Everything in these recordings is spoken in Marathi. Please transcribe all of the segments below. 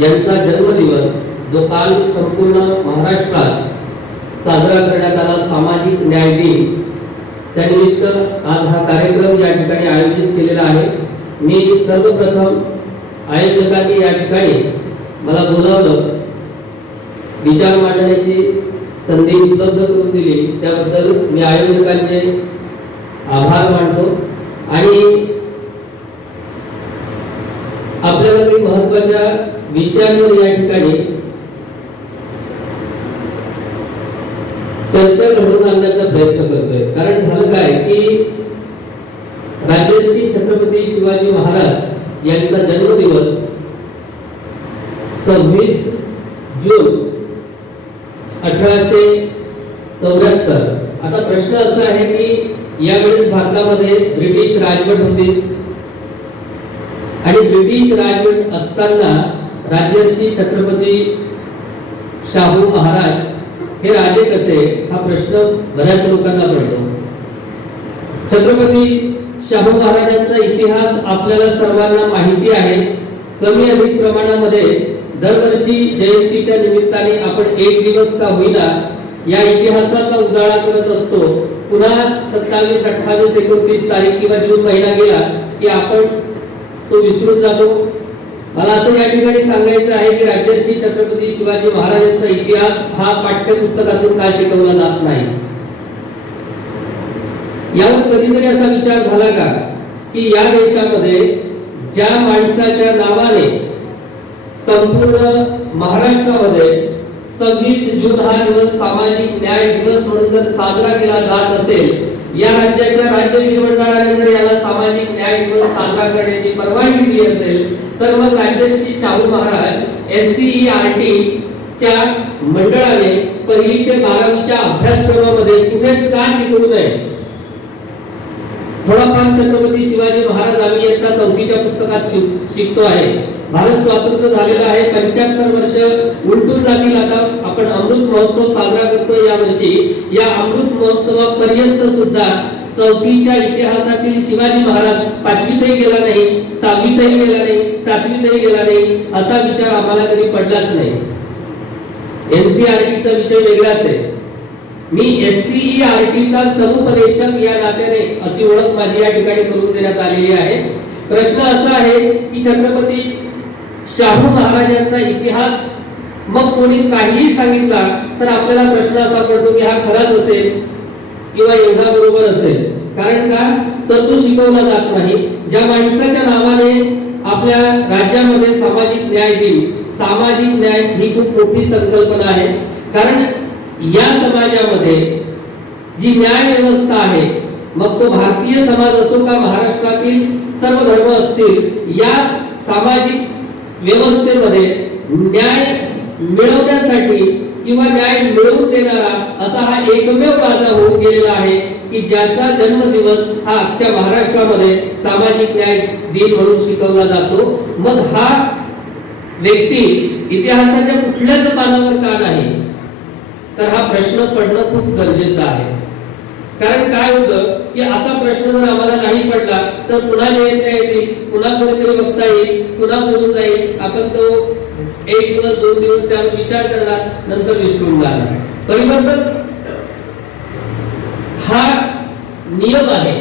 यांचा जन्मदिवस जो काल संपूर्ण महाराष्ट्रात साजरा करण्यात आला, सामाजिक न्याय दिन, त्यानिमित्त आज हा कार्यक्रम या ठिकाणी आयोजित केलेला आहे। मी सर्वप्रथम आयोजकांनी या ठिकाणी मला बोलावलं, विचार मांडण्याची संधी उपलब्ध करून दिली, त्याबद्दल मी आयोजकांचे आभार मानतो। आणि आपल्याला काही महत्त्वाच्या विषयांवर या ठिकाणी चर्चा घडवून आणण्याचा प्रयत्न करतोय। कारण झालं काय की राजर्षी छत्रपती शिवाजी महाराज यांचा जन्मदिवस 26 जून 1874। आता प्रश्न असा आहे की यावेळेस भारतामध्ये ब्रिटिश राजवट होती आणि ब्रिटिश राजवट असताना राजर्षी छत्रपती शाहू महाराज हे राजे कसे, हा प्रश्न बऱ्याच लोकांना पडतो। छत्रपती शाहू महाराजांचा इतिहास आपल्याला सर्वांना माहिती आहे। कमी अधिक प्रमाणामध्ये दरवर्षी जयंतीच्या निमित्ताने आपण एक दिवस का होईना या इतिहासाचा उजाळा करत असतो। पुन्हा 27, 28, 29 तारीख किंवा जून महिना गेला की आपण तो विसरून जातो। मला असं या ठिकाणी सांगायचं आहे की राजर्षी छत्रपती शिवाजी महाराजांचा इतिहास हा पाठ्यपुस्तकातून का शिकवला जात नाही, यावर कधीतरी असा विचार झाला का की या देशामध्ये ज्या माणसाच्या नावाने संपूर्ण महाराष्ट्रामध्ये 26 जून हा दिवस सामाजिक न्याय दिवस म्हणून जर साजरा केला जात असेल, या राज्याच्या राज्य विधिमंडळाने जर याला सामाजिक न्याय दिवस साजरा करण्याची परवानगी दिली असेल, तर मग राजर्षी शाहू महाराज SCERT च्या मंडळाने 1ली ते 12वीच्या अभ्यासक्रमामध्ये कुठेच का शिकवू नये? थोडाफार छत्रपती शिवाजी महाराज आम्ही इयत्ता 4च्या पुस्तकात शिकतो आहे। भारत स्वातंत्र्य झालेला आहे, 75 वर्ष उलटून जातील। आता आपण अमृत महोत्सव साजरा करतोय यावर्षी। या अमृत महोत्सवापर्यंत सुद्धा 4थीच्या इतिहासातील शिवाजी महाराज 5वीतही गेला नाही, 6वीतही गेला नाही, 7वीतही गेला नाही, असा विचार आम्हाला कधी पडलाच नाही। NCERT विषय वेगळाच आहे। मी SCERT चा समुपदेशक या नात्याने अशी ओळख माझी या ठिकाणी करून देण्यात आलेली आहे। प्रश्न असा आहे की छत्रपती शाहू महाराजांचा इतिहास मग कोणी काहीही सांगितला तर आपल्याला प्रश्न असा पडतो की हा खराच असेल किंवा एवढा बरोबर असेल। कारण का तर तो शिकवला जात नाही। ज्या माणसाच्या नावाने आपल्या राज्यामध्ये सामाजिक न्याय दिन, सामाजिक न्याय ही खूप मोठी संकल्पना आहे। कारण या समाजामध्ये जी न्याय व्यवस्था आहे, मग तो भारतीय समाज असो का महाराष्ट्रातील सर्व धर्म असतील, या सामाजिक व्यवस्थेमध्ये न्याय मिळवण्यासाठी किंवा न्याय मिळवून देणारा असा हा एकमेव राजा होऊन गेलेला आहे की ज्याचा जन्मदिवस हा अख्ख्या महाराष्ट्रामध्ये सामाजिक न्याय दिन म्हणून शिकवला जातो। मग हा व्यक्ती इतिहासाच्या कुठल्याच पानावर का नाही, तर हा प्रश्न पडणं खूप गरजेचं आहे। कारण काय होतं की असा प्रश्न जर आम्हाला नाही पडला तर पुन्हा जयंत्या येतील, पुन्हा कोणीतरी वक्ता येईल, पुन्हा बोलून जाईल, आपण तो 1 दिवस 2 दिवस त्यावर विचार करणार, नंतर विसरून जाणार। परिवर्तन हा नियम आहे।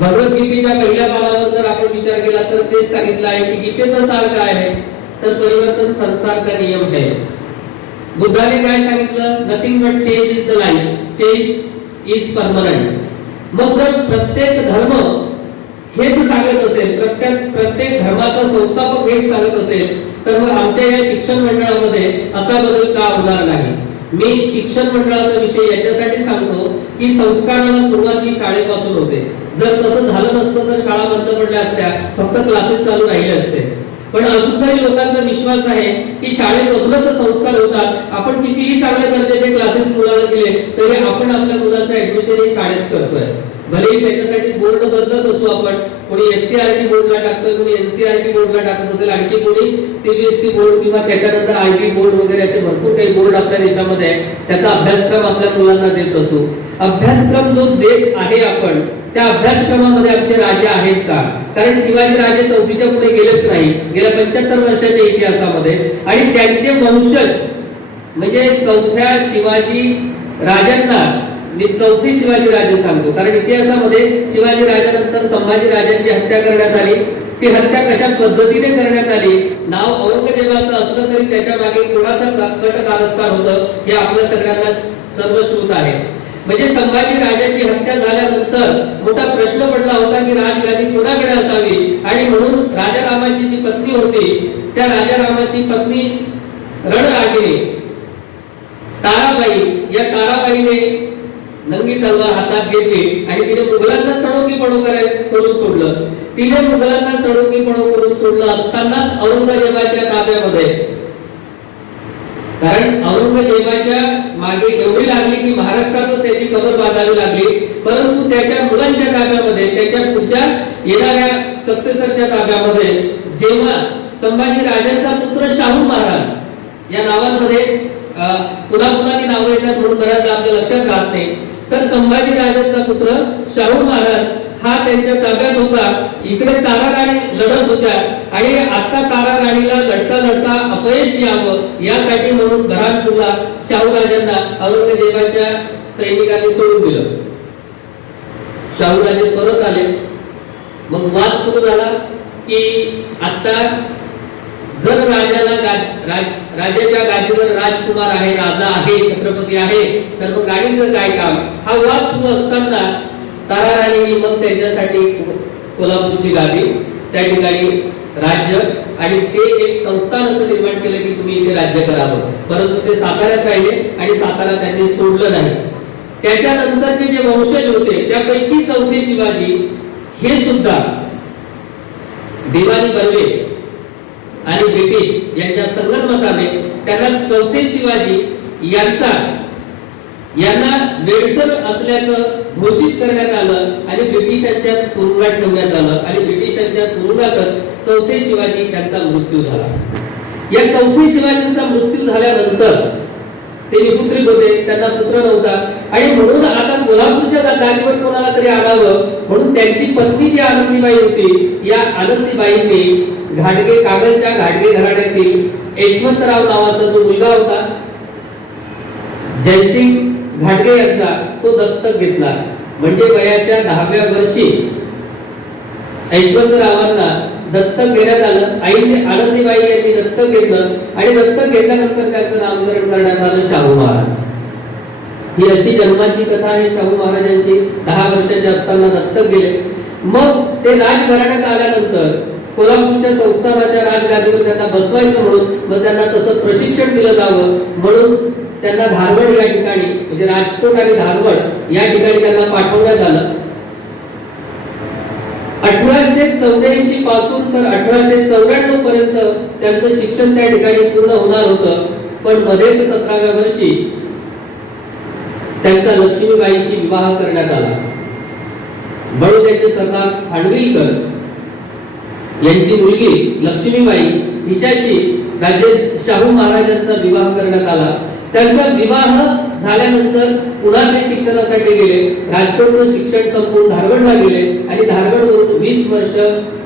भगवद्गीतेच्या पहिल्या पानावर जर आपण विचार केला तर तेच सांगितलं आहे की गीतेचा सार काय आहे, तर परिवर्तन संसार का नियम है। बुद्धाने काय सांगितलं? Nothing but change is the life, change is permanent. मग जर प्रत्येक धर्म हेच सांगत असेल, प्रत्येक धर्माचा संस्थापक हेच सांगत असेल, तर मग आमच्या या शिक्षण मंडळामध्ये असा बदल का होणार नाही? मी शिक्षण मंडळाचा विषय याच्यासाठी सांगतो की संस्काराला सुरुवात ही शाळेपासून होते। जर तसं झालं नसतं तर शाळा बंद पडल्या असत्या, फक्त क्लासेस चालू राहिले असते। पण अजून काही लोकांचा विश्वास आहे की शाळेमधूनच संस्कार होतात। आपण कितीही चांगल्या दर्जाचे क्लासेस मुलाला दिले तरी आपण आपल्या मुलाचं ऍडमिशन हे शाळेत करतोय। भले त्याच्यासाठी बोर्ड बदलत असू आपण, कोणी SCERT बोर्डला टाकतोय, कोणी NCERT बोर्डला टाकत असेल, आणखी कोणी CBSE बोर्ड किंवा त्याच्यानंतर IB बोर्ड वगैरे असे भरपूर काही बोर्ड आपल्या देशामध्ये आहे, त्याचा अभ्यासक्रम आपल्या मुलांना देत असू। अभ्यासक्रम जो देत आहे आपण, त्या अभ्यासक्रमामध्ये आमचे राजे आहेत का? कारण शिवाजी राजे चौथीच्या पुढे गेलेच नाही गेल्या 75 वर्षाच्या इतिहासामध्ये, आणि त्यांचे वंशज म्हणजे चौथ्या शिवाजी राजांना मी चौथी शिवाजी राजे सांगतो, कारण इतिहासामध्ये शिवाजी राजानंतर संभाजी राजांची हत्या करण्यात आली. ती हत्या कशा पद्धतीने करण्यात आली, नाव औरंगजेबाचं असलं तरी त्याच्या मागे कोणाचा कट कारस्थान होतं हे आपल्या सगळ्यांना सर्वश्रुत आहे. म्हणजे संभाजी राजाची हत्या झाल्यानंतर मोठा प्रश्न पडला होता की राजगादी कोणाकडे असावी, आणि म्हणून राजा रामाची जी पत्नी होती त्या राजा रामाची पत्नी रणरागिणी ताराबाई, या ताराबाईने नंगी तलवार हातात घेतली आणि तिने मुघलांना सडोकीपणू करून सोडलं. तिने मुघलांना सडोकीपणू करून सोडलं असतानाच औरंगजेबाच्या ताब्यामध्ये, कारण औरंगजेबाच्या मागे एवढी लागली की महाराष्ट्रातच त्याची कबर बांधावी लागली, परंतु त्याच्या मुलांच्या ताब्यामध्ये, त्याच्या पुढच्या येणाऱ्या सक्सेसरच्या ताब्यामध्ये जेव्हा संभाजी राजांचा पुत्र शाहू महाराज, या नावांमध्ये पुन्हा पुन्हा ती नावं येतात म्हणून बऱ्याचदा आपल्या लक्षात राहत नाही, तर संभाजी राजांचा पुत्र शाहू महाराज हा त्यांच्या ताब्यात होता. इकडे तारा राणी लढत होत्या आणि आता तारा राणीला लढता लढता अपयश यावं यासाठी म्हणून बऱ्हाणपूरला शाहू राजांना औरंगजेबाच्या सैनिकांनी सोडून दिलं. शाहू राजे परत आले, मग वाद सुरू झाला की आता जर राजाच्या गादीवर राजकुमार आहे, राजा आहे, छत्रपती आहे, तर मग राणीचं काय काम, हा वाद सुरू असताना तारा राणींनी मग त्यांच्यासाठी कोल्हापूरची गादी, त्या ठिकाणी राज्य आणि ते एक संस्थान असं निर्माण केलं की तुम्ही इथे राज्य करावं, परंतु ते साताऱ्यात राहिले आणि सातारा त्यांनी सोडलं नाही. त्याच्यानंतरचे जे वंशज होते त्यापैकी चौथे शिवाजी हे सुद्धा दिवाणी बर्वे आणि ब्रिटिश यांच्या संगनमताने त्यांना चौथे शिवाजी यांना वेडसर असल्याचं घोषित करण्यात आलं आणि ब्रिटिशांच्या तुरुंगात ठेवण्यात आलं आणि ब्रिटिशांच्या तुरुंगातच चौथे शिवाजी यांचा मृत्यू झाला. या चौथे शिवाजींचा मृत्यू झाल्यानंतर ते निपुत्रिक होते, त्यांना पुत्र नव्हता आणि म्हणून आता कोल्हापूरच्या गादीवर कोणाला तरी आणावं म्हणून त्यांची पत्नी जी आनंदीबाई होती, या आनंदीबाईंनी घाटगे, कागलच्या घाटगे घराण्यातील यशवंतराव नावाचा जो मुलगा होता जयसिंग घाटगे यांचा, तो दत्तक घेतला. म्हणजे वयाच्या 10व्या वर्षी यशवंतरावांना दत्तक घेण्यात आलं. आईने आनंदीबाई यांनी दत्तक घेतलं आणि दत्तक घेतल्यानंतर त्याचं नामकरण करण्यात आलं शाहू महाराज. ही अशी जन्माची कथा आहे शाहू महाराजांची. 10 वर्षाचे असताना दत्तक गेले. मग ते राजघराण्यात आल्यानंतर कोल्हापूरच्या संस्थानाच्या राजगादीवर त्यांना बसवायचं म्हणून मग त्यांना तसं प्रशिक्षण दिलं जावं म्हणून त्यांना धारवड या ठिकाणी, म्हणजे राजकोट आणि धारवड या ठिकाणी त्यांना पाठवण्यात आलं. 1884 पासून तर 1894 पर्यंत त्यांचं शिक्षण त्या ठिकाणी पूर्ण होणार होतं, पण मध्येच 17व्या वर्षी त्यांचा लक्ष्मीबाईशी विवाह करण्यात आला. बडोद्याचे सरदार खांडविलकर यांची मुलगी लक्ष्मीबाई हिच्याशी राजे शाहू महाराजांचा विवाह करण्यात आला. त्यांचा विवाह झाल्यानंतर पुन्हा ते शिक्षणासाठी गेले. राजकोटचं शिक्षण संपून धारवडला गेले आणि धारवडवरून 20 वर्ष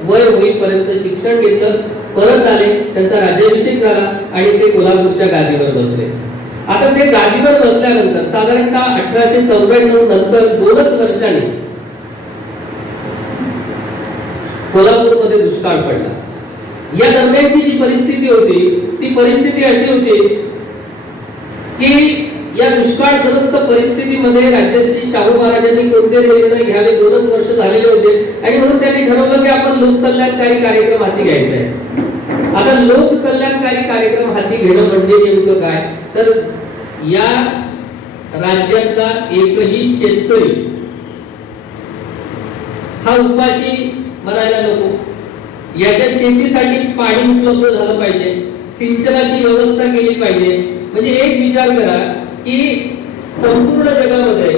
वय होईपर्यंत शिक्षण घेतलं. परत आले, त्यांचा राज्याभिषेक झाला आणि ते कोल्हापूरच्या गादीवर बसले. आता ते गादीवर बसल्यानंतर साधारणतः 1894 नंतर 2च वर्षांनी कोल्हापूरमध्ये दुष्काळ पडला. या दरम्यानची जी परिस्थिती होती ती परिस्थिती अशी होती की या दुष्काळग्रस्त परिस्थितीमध्ये राजर्षी शाहू महाराजांनी कोणते निर्णय घ्यावे, 2च वर्ष झालेले होते आणि म्हणून त्यांनी ठरवलं की आपण लोककल्याणकारी कार्यक्रम हाती घ्यायचा आहे. आता लोककल्याणकारी कार्यक्रम हाती घेणं म्हणजे नेमकं काय, तर या राज्यातला एकही शेतकरी हा उपाशी मरायला नको. याच्या शेतीसाठी पाणी उपलब्ध झालं पाहिजे, सिंचनाची व्यवस्था केली पाहिजे. म्हणजे एक विचार करा की संपूर्ण जगामध्ये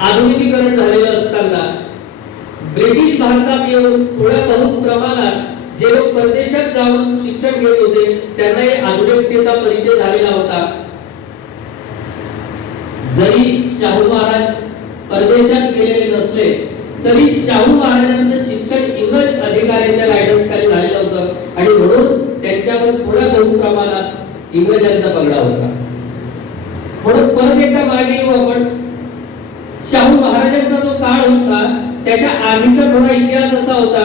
आधुनिकीकरण झालेलं असताना ब्रिटिश भारतात येऊन थोड्या बहुत प्रमाणात जे लोक परदेशात जाऊन शिक्षण घेत होते त्यांनाही आधुनिकतेचा परिचय झालेला होता. जरी शाहू महाराज परदेशात गेलेले नसले तरी शाहू महाराजांचं शिक्षण इंग्रज अधिकाऱ्यांच्या गायडन्स खाली झालेलं होतं आणि म्हणून त्यांच्यावर थोडा बहु प्रमाणात इंग्रजांचा पगडा होता. म्हणून परत एकदा मागे येऊ आपण. शाहू महाराजांचा जो काळ होता त्याच्या आधीचा थोडा इतिहास असा होता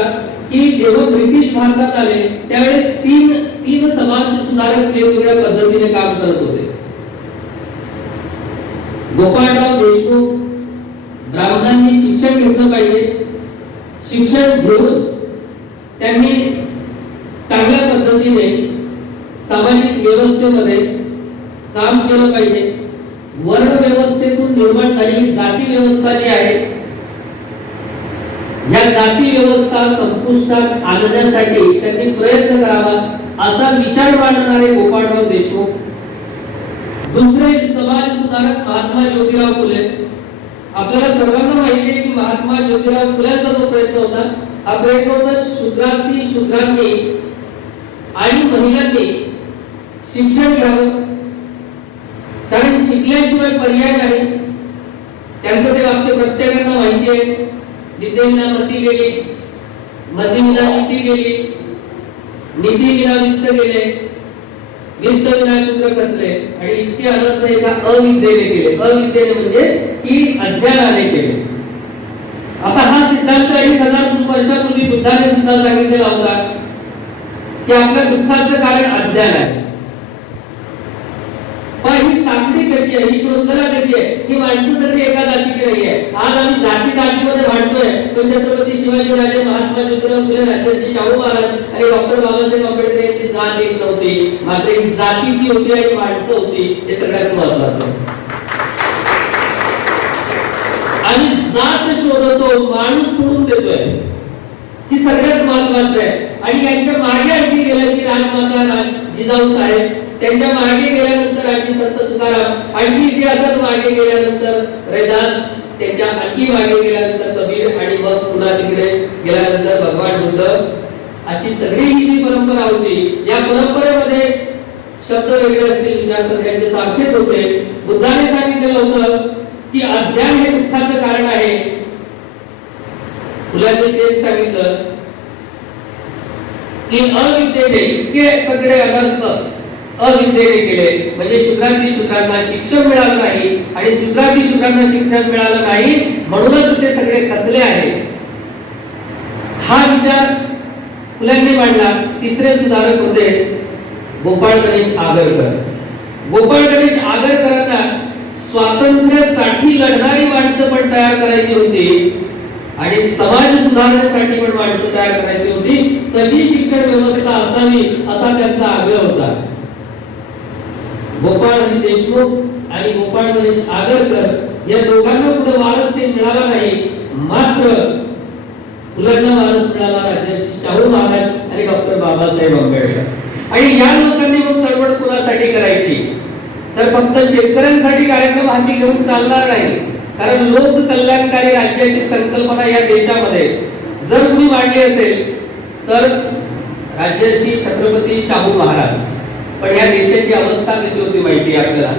की जेव्हा ब्रिटिश भारतात आले त्यावेळेस तीन समाज सुधारक वेगवेगळ्या पद्धतीने काम करत होते. गोपाळराव देशमुख ब्राह्मणांनी शिक्षण घेतलं पाहिजे, शिक्षण घेऊन त्यांनी चांगल्या पद्धतीने सामाजिक व्यवस्थेमध्ये काम केलं पाहिजे. वर्ण व्यवस्थेतून निर्माण झालेली जाती व्यवस्था जी आहे या जाती व्यवस्था संपुष्टात आणण्यासाठी त्यांनी प्रयत्न करावा असा विचार मांडणारे गोपाळराव देशमुख. दुसरे समाज सुधारक महात्मा ज्योतिराव फुले. आपल्याला सर्वांना माहिती आहे की महात्मा ज्योतिराव फुलेंचा जो प्रयत्न होता हा प्रयत्न होता शूद्रांनी आणि महिलांनी शिक्षण घ्यावं, कारण शिकल्याशिवाय पर्याय नाही. त्यांचं ते वाक्य प्रत्येकाला माहिती आहे. विद्येविना मती गेली, मतीविना नीती गेली, नीतीविना वित्त गेले, वित्त विना शूद्र खचले आणि इतके अनंत एका अविद्येने केले. अविद्येने म्हणजे की अज्ञानाने केले. आता हा सिद्धांत 1000 वर्षापूर्वी बुद्धाने सुद्धा सांगितलेला होता की आपल्या दुःखाचं कारण अज्ञान आहे. पण ही साखळी कशी आहे, ही शृंखला कशी आहे, ही माणसं सगळी एका जातीची नाही आहे. आज आम्ही जातीमध्ये भांडतोय पण छत्रपती शिवाजी राजे, महात्मा ज्योतिराव फुले, राजर्षी शाहू महाराज आणि डॉक्टर बाबासाहेब आंबेडकर यांची जात एक नव्हती, मात्र ही जातीची होती आणि माणसं होती. हे सगळ्यात महत्त्वाचं. आणि जात शोधतो, माणूस सोडून देतोय, ही सगळ्यात महत्त्वाचं आहे. आणि यांच्या मागे आणखी गेलं की राजमाता जिजाऊ साहेब, त्यांच्या मागे गेल्यानंतर आणखी संत तुकाराम, आणखी इतिहासात मागे गेल्यानंतर रैदास, त्यांच्या आणखी मागे गेल्यानंतर कबीर आणि मग पुन्हा तिकडे गेल्यानंतर भगवान बुद्ध. अशी सगळी ही जी परंपरा होती या परंपरेमध्ये शब्द वेगळे असतील, विचार सगळ्यांचे सारखेच होते. बुद्धाने सांगितलेलं होतं की अज्ञान हे दुःखाचं कारण आहे. फुलांनी तेच सांगितलं की अविद्येने इतके सगळे अनर्थ अविद्येने केले, म्हणजे शूद्रांना शिक्षण मिळालं नाही आणि शूद्रांना शिक्षण मिळालं नाही म्हणूनच ते सगळे खचले आहेत. हा विचार फुल्यांनी मांडला. तिसरे सुधारक होते गोपाळ गणेश आगरकर. गोपाळ गणेश आगरकरांना स्वातंत्र्यासाठी लढणारी माणसं पण तयार करायची होती आणि समाज सुधारण्यासाठी पण माणसं तयार करायची होती. तशी शिक्षण व्यवस्था असावी असा त्यांचा आग्रह होता. गोपाळ हरी देशमुख आणि गोपाळ गणेश आगरकर या दोघांना पुढे वारस ते मिळाला नाही, मात्र फुलांना वारस मिळाला राजर्षी शाहू महाराज आणि डॉक्टर बाबासाहेब आंबेडकर. आणि या लोकांनी मग चळवळ कुणासाठी करायची, तर फक्त शेतकऱ्यांसाठी कार्यक्रम हाती घेऊन चालणार नाही. कारण लोक कल्याणकारी राज्याची संकल्पना या देशामध्ये जर तुम्ही मांडली असेल तर राजर्षी छत्रपती शाहू महाराज. पण या देशाची अवस्था कशी होती माहिती आहे आपल्याला,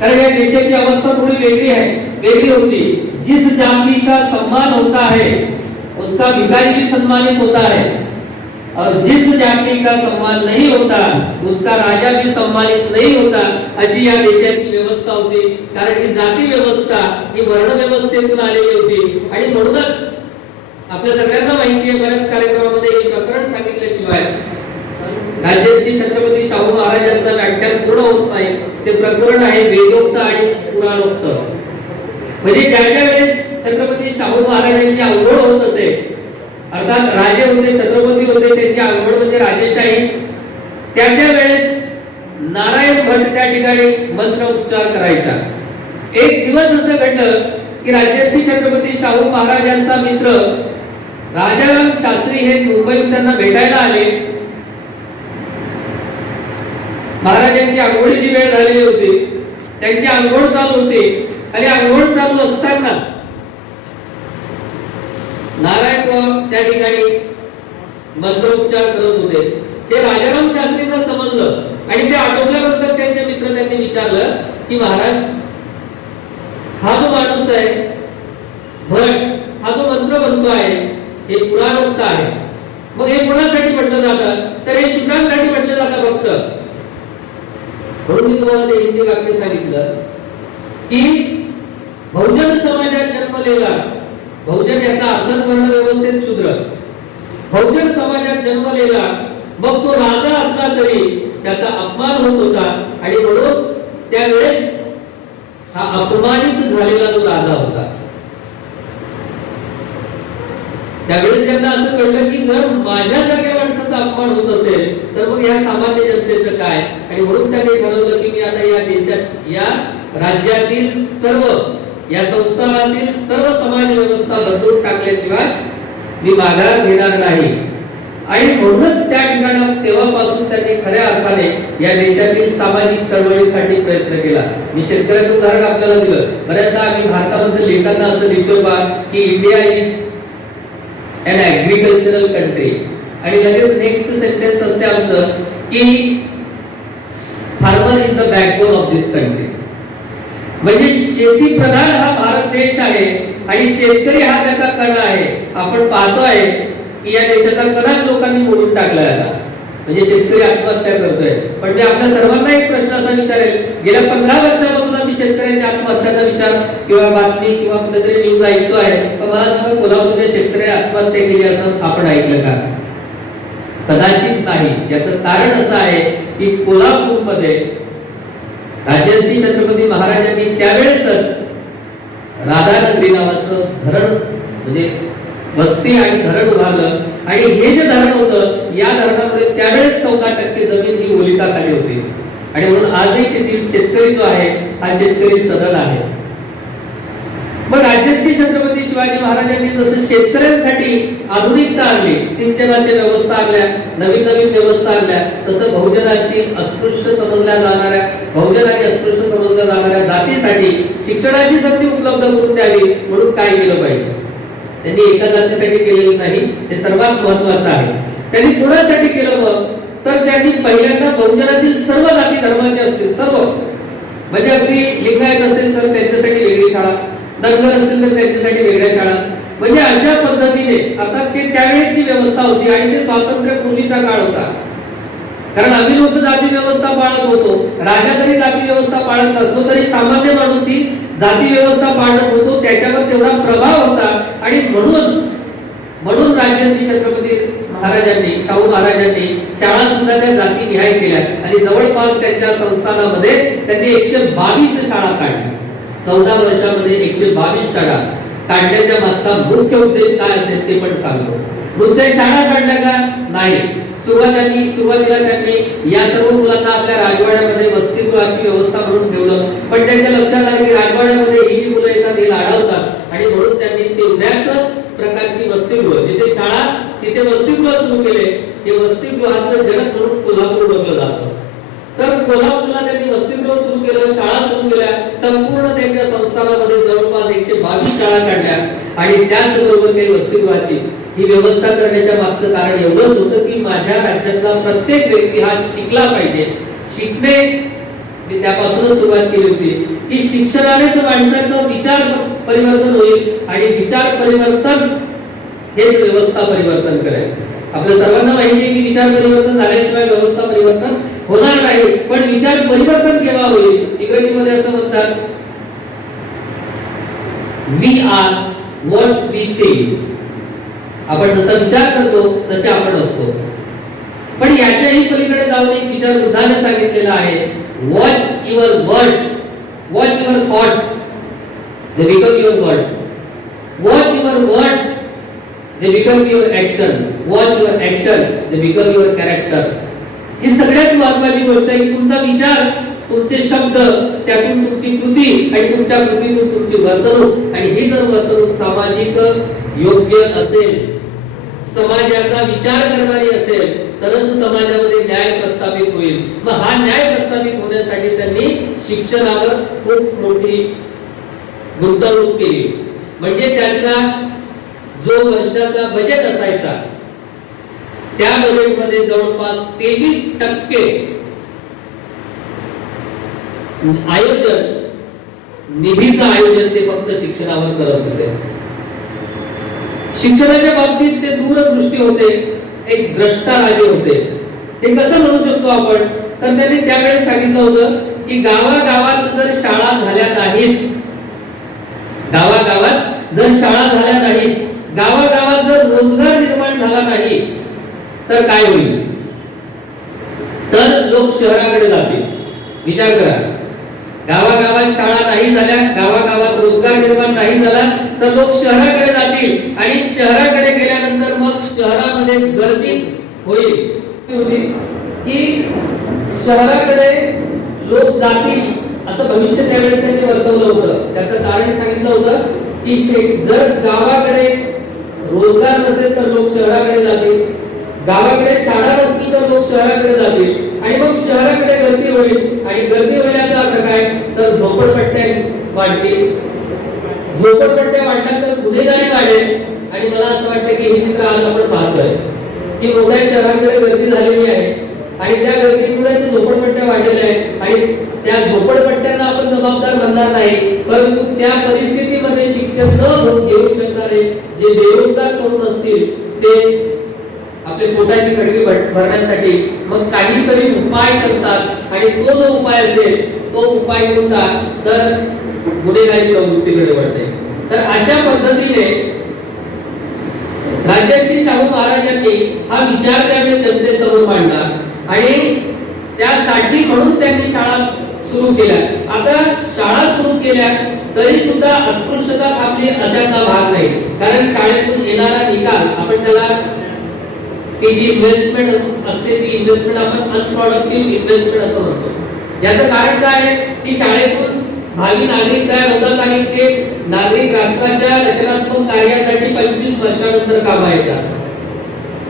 कारण या देशाची अवस्था थोडी वेगळी होती. जिस जाति का सम्मान होता है उसका भिखारी भी सम्मानित होता है और जिस जाति का सम्मान नहीं होता उसका राजा भी सम्मानित नहीं होता, अशी या देशाची व्यवस्था होती. कारण ही जाती व्यवस्था ही वर्ण व्यवस्थेतून आलेली होती. आणि म्हणूनच आपल्या सगळ्यांना माहिती आहे, बऱ्याच कार्यक्रमामध्ये हे प्रकरण सांगितल्याशिवाय राजर्षी छत्रपती शाहू महाराजांचा व्याख्यान पूर्ण होत नाही. ते प्रकरण आहे वेदोक्त आणि पुराणोक्त. म्हणजे ज्या वेळेस छत्रपती शाहू महाराजांची आवड होत असे, अर्थात राजे होते, छत्रपती होते, त्यांची आवड म्हणजे राजेशाही, त्या वेळेस नारायण भट त्या ठिकाणी मंत्र उच्चार करायचा. एक दिवस असं घडलं की राजर्षी छत्रपती शाहू महाराजांचा मित्र राजाराम शास्त्री हे मुंबईत त्यांना भेटायला आले. महाराजांची आंघोळीची वेळ झालेली होती, त्यांची आंघोळ चालू होती आणि आंघोळ चालू असताना नारायण त्या ठिकाणी मंत्रोच्चार करत होते. ते राजाराम शास्त्रींना समजलं आणि ते आटोपल्यानंतर त्यांचे मित्र त्यांनी विचारलं की महाराज, हा जो माणूस आहे भट, हा जो मंत्र म्हणतो म्हणतो आहे हे पुराणोक्त आहे. मग हे कोणासाठी म्हटलं जातं तर हे शूद्रांसाठी म्हटलं जातं फक्त. म्हणून मी तुम्हाला ते हिंदी वाक्य सांगितलं की बहुजन समाजात जन्मलेला, बहुजन याचा अर्थच वर्ण व्यवस्थेत शूद्र, बहुजन समाजात जन्मलेला मग तो राजा असला तरी त्याचा अपमान होत होता आणि म्हणून त्यावेळेस हा अपमानित झालेला तो राजा होता. त्यावेळेस त्यांना असं कळलं की जर माझ्यासारख्या माणसाचा अपमान होत असेल तर मग या सामान्य जनतेचं काय, आणि म्हणून त्यांनी ठरवलं की मी आता या देशात, या राज्यातील सर्व, या संस्थानातील सर्व समाज व्यवस्था बदलून टाकल्याशिवाय मी माघार घेणार नाही. आणि म्हणूनच त्या ठिकाणी तेव्हापासून त्यांनी खऱ्या अर्थाने या देशातील सामाजिक चळवळीसाठी प्रयत्न केला. मी शेतकऱ्याचं उदाहरण आपल्याला दिलं. बऱ्याचदा आम्ही भारताबद्दल लिहिताना असं लिहितो बा की India is an agricultural country, आणि लगेच नेक्स्ट सेंटेन्स असते आमचं की farmer is the backbone of this country. म्हणजे शेती प्रधान हा भारत देश आहे आणि शेतकरी हा त्याचा कणा आहे. आपण पाहतो आहे की या देशाचा कणाच लोकांनी मोडून टाकला आहे. म्हणजे शेतकरी आत्महत्या करतोय. पण मी आपल्या सर्वांना एक प्रश्न असा विचारेल, गेल्या 15 वर्षापासून आम्ही शेतकऱ्यांच्या आत्महत्याचा विचार किंवा बातमी किंवा कुठेतरी न्यूज ऐकतो आहे, पण मला सांगा कोल्हापूरच्या शेतकऱ्याने आत्महत्या केली असं आपण ऐकलं का? कदाचित नाही. याचं कारण असं आहे की कोल्हापूरमध्ये राजर्षी छत्रपती महाराजांनी त्यावेळेसच राधानगरी नावाचं धरण, म्हणजे वस्ती आणि धरण उभारलं. आणि हे जे धरण होतं, या धरणामध्ये त्यावेळेस 14% जमीन ही ओलिताखाली होती. आणि म्हणून आजही तेथील शेतकरी जो आहे हा शेतकरी सरळ आहे. मग राजर्षी छत्रपती शिवाजी महाराजांनी जसं शेतकऱ्यांसाठी आधुनिकता आणली, सिंचनाच्या व्यवस्था आणल्या, नवीन नवीन व्यवस्था आणल्या, तसं बहुजनातील अस्पृश्य समजल्या जाणाऱ्या, बहुजन आणि अस्पृश्य समजल्या जाणाऱ्या जातीसाठी शिक्षणाची संधी उपलब्ध करून द्यावी म्हणून काय केलं पाहिजे. त्यांनी एका जातीसाठी केलेलं नाही, हे सर्वात महत्त्वाचं आहे. त्यांनी कोणासाठी केलं मग तर त्यांनी पहिल्यांदा बहुजनातील सर्व जाती धर्माचे असतील, सर्व, म्हणजे अगदी लिंगायत असेल तर त्यांच्यासाठी वेगळी शाळा, धनगर असतील तर त्यांच्यासाठी वेगळ्या शाळा, म्हणजे अशा पद्धतीने. अर्थात ते त्यावेळेची व्यवस्था होती आणि ते स्वातंत्र्यपूर्वीचा काळ होता. कारण आम्ही लोक जाती व्यवस्था पाळत होतो, राजा तरी जाती व्यवस्था पाळत नसलो तरी सामान्य माणूस ही जाती व्यवस्था पाळत होतो, त्याच्यावर तेवढा प्रभाव होता. आणि म्हणून राजर्षी छत्रपती महाराजांनी, शाहू महाराजांनी शाळा सुद्धा त्या जाती निहाय केल्या आणि जवळपास त्यांच्या संस्थानामध्ये त्यांनी 122 शाळा काढल्या. 14 वर्षामध्ये 122 शाळा काढण्याच्या मागचा मुख्य उद्देश काय असेल ते पण सांगतो. नुसत्या शाळा काढल्या का? नाही. सुरुवातीला त्यांनी या सर्व मुलांना आपल्या राजवाड्यामध्ये वसतिगृहाची व्यवस्था करून ठेवलं. पण त्यांच्या लक्षात आलं की राजवाड्यामध्ये ही मुलं येतात, हे लाडावतात, आणि म्हणून त्यांनी तेवढ्याच प्रकारची वसतिगृह, जिथे शाळा तिथे वसतिगृह सुरू केले. हे वसतिगृहाचं जनक म्हणून कोल्हापूर ओळखलं जातं. तर कोल्हापूरला त्यांनी वसतिगृह सुरू केलं, शाळा सुरू केल्या. संपूर्ण त्यांच्या संस्थानामध्ये जवळपास 122 शाळा काढल्या. आणि त्याचबरोबर काही वसतिगृहाची ही व्यवस्था करण्याच्या मागचं कारण एवढंच होतं की माझ्या राज्यातला प्रत्येक व्यक्ती हा शिकला पाहिजे. शिकणे, मी त्यापासूनच सुरुवात केली होती की शिक्षणानेच माणसाचं विचार परिवर्तन होईल आणि विचार परिवर्तन हेच व्यवस्था परिवर्तन करेल. आपल्या सर्वांना माहिती आहे की विचार परिवर्तन झाल्याशिवाय व्यवस्था परिवर्तन होणार नाही. पण विचार परिवर्तन केव्हा होईल? इंग्रजीमध्ये असं म्हणतात, we are what we think. आपण जसा विचार करतो तसे आपण असतो. पण याच्याही पलीकडे जाऊन एक विचार बुद्धाने सांगितलेला आहे, watch your words, watch your thoughts, they become your words. Watch your words, they become your action. Watch your action, they become your character. ही सगळ्यात महत्त्वाची गोष्ट आहे की तुमचा विचार, तुमचे शब्द, त्यातून तुमची कृती आणि तुमच्या कृतीतून तुमची वर्तणूक, आणि ही जर वर्तणूक सामाजिक योग्य असेल, समाजाचा विचार करणारी असेल, तरच समाजामध्ये न्याय प्रस्थापित होईल. मग हा न्याय प्रस्थापित होण्यासाठी त्यांनी शिक्षणावर खूप मोठी गुंतवणूक केली. म्हणजे त्यांचा जो वर्षाचा बजेट असायचा त्या बजेटमध्ये जवळपास 23% आयोजन, निधीचं आयोजन ते फक्त शिक्षणावर करत होते. शिक्षणाच्या बाबतीत ते दूरदृष्टी होते, एक द्रष्टाराजे होते. हे कसं म्हणू शकतो आपण? तर त्यांनी त्यावेळेस सांगितलं होतं की गावागावात जर शाळा झाल्या नाहीत, गावागावात जर शाळा झाल्या नाहीत, गावागावात जर रोजगार निर्माण झाला नाही तर काय होईल? तर लोक शहराकडे जातील. विचार करा, गावागावात शाळा नाही झाल्या, गावागावात रोजगार निर्माण नाही झाला तर लोक शहराकडे जातील आणि शहराकडे गेल्यानंतर मग शहरामध्ये गर्दी होईल. की शहराकडे लोक जातील असं भविष्य त्यावेळेस त्यांनी वर्तवलं होतं. त्याचं कारण सांगितलं होतं की जर गावाकडे रोजगार नसेल तर लोक शहराकडे जातील, गावाकडे शाळा नसतील तर लोक शहराकडे जातील आणि मग शहराकडे गर्दी होईल आणि गर्दी होण्याचा अर्थ काय? तर झोपडपट्ट्या वाढतील. झोपडपट्ट्या वाढल्या तर गुन्हेगारी वाढेल आणि मला असं वाटतं की हे चित्र आज आपण पाहतोय की मोठ्या शहरांकडे गर्दी झालेली आहे आणि त्या गर्दीमुळे झोपडपट्ट्या वाढलेल्या आहेत आणि त्या झोपडपट्ट्यांना आपण जबाबदार बनणार नाही, परंतु त्या परिस्थितीमध्ये शिक्षण न घेऊ शकणारे जे बेरोजगार तरुण असतील ते आपले पोटाची खळगी भरण्यासाठी मग काहीतरी उपाय करतात आणि तो जो उपाय असेल तो उपाय कोणता? तर गुन्हेगारी प्रवृत्तीकडे वळते. तर अशा पद्धतीने राजर्षी शाहू महाराजांनी हा विचार त्यावेळी जनतेसमोर मांडला आणि त्यासाठी म्हणून त्यांनी शाळा सुरू केल्या. आता शाळा सुरू केल्या तरी सुद्धा अस्पृश्यता थांबली अशाचा भाग नाही, कारण शाळेतून येणारा निकाल आपण त्याला ती जी इन्व्हेस्टमेंट असते ती इन्व्हेस्टमेंट आपण अनप्रॉडक्टिव्ह इन्व्हेस्टमेंट असं म्हणतो. याचं कारण काय आहे की शाळेतून भावी नागरिक तयार होतात आणि ते नागरिक राष्ट्राच्या रचनात्मक कार्यासाठी 25 वर्षानंतर कामा येतात.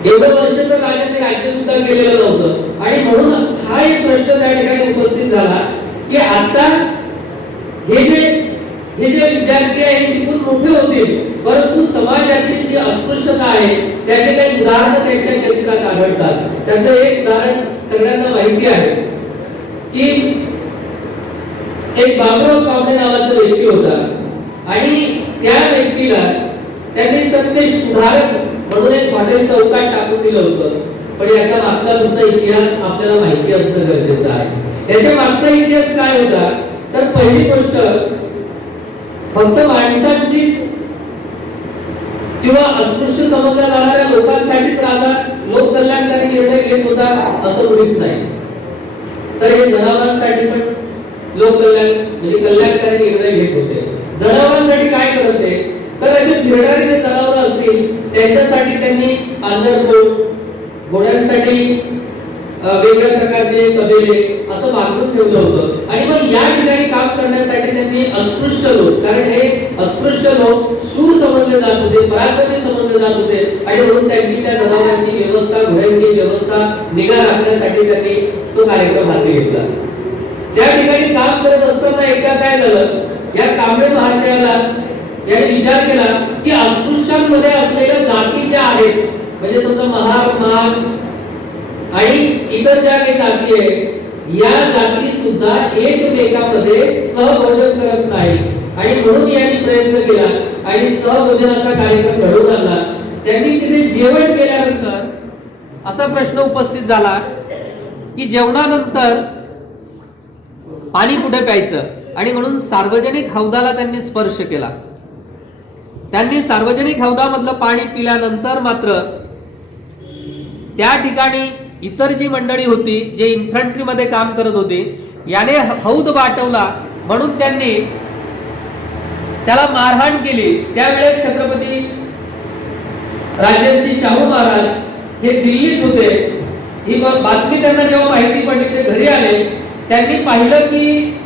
एवढं वर्ष तर राजाने राज्य सुद्धा केलेलं नव्हतं आणि म्हणून हा एक प्रश्न त्या ठिकाणी उपस्थित झाला की आता हे जे विद्यार्थी आहे शिकून मोठे होतील, परंतु समाजातील जी अस्पृश्यता आहे त्याचे काही उदाहरण त्यांच्या चरित्रात आढळतात. त्याचं एक उदाहरण सगळ्यांना माहिती आहे की एक बाबुराव कावडे नावाचा व्यक्ती होता आणि त्या व्यक्तीला त्यांनी सत्य सुधारक म्हणून एक हॉटेल चौकात टाकून दिलं होतं. पण याचा मागचा तुमचा इतिहास आपल्याला माहिती असणं गरजेचं आहे. याच्या मागचा इतिहास काय होता? तर पहिली गोष्ट फक्त माणसांचीच किंवा अस्पृश्य समजल्या जाणाऱ्या लोकांसाठीच राजा लोककल्याणकारी निर्णय घेत होता असं मुळीच नाही, तर हे जनावरांसाठी पण लोककल्याण म्हणजे कल्याणकारी निर्णय घेत होते. जनावरांसाठी काय करते तर असे फिरणारे जे जनावर असतील त्यांच्यासाठी त्यांनी आंधळकोट, घोड्यांसाठी वेगवेगळ्या प्रकारचे तबेले असं बांधून ठेवलं होतं आणि मग या ठिकाणी काम करण्यासाठी त्यांनी अस्पृश्य लोक, कारण हे अस्पृश्य लोक शूर समजले जात होते, पराक्रमी समजले जात होते आणि म्हणून त्यांची त्या जनावरांची व्यवस्था, घोड्यांची व्यवस्था, निगा राखण्यासाठी त्यांनी तो कार्यक्रम हाती घेतला. त्या ठिकाणी काम करत असताना एकदा काय झालं, या कांबळे महाशयाला याने विचार केला की अस्पृश्यांमध्ये असलेल्या जाती ज्या आहेत म्हणजे समजा महार, मान आणि इतर ज्या काही जाती आहेत या जाती सुद्धा एकमेकांमध्ये सहभोजन करत नाही आणि म्हणून यांनी प्रयत्न केला आणि सहभोजनाचा कार्यक्रम घडवून आणला. त्यांनी तिथे जेवण केल्यानंतर असा प्रश्न उपस्थित झाला की जेवणानंतर पाणी कुठे प्यायचं आणि म्हणून सार्वजनिक हौदाला त्यांनी स्पर्श केला. त्यांनी सार्वजनिक हौदामधलं पाणी पिल्यानंतर मात्र त्या ठिकाणी इतर जी मंडळी होती जे इन्फंट्री मध्ये काम करत होती याने हौद वाटवला म्हणून त्यांनी त्याला मारहाण केली. त्यावेळेस छत्रपती राजर्षी शाहू महाराज हे दिल्लीत होते. ही बातमी त्यांना जेव्हा माहिती पडली ते घरी आले. त्यांनी पाहिलं की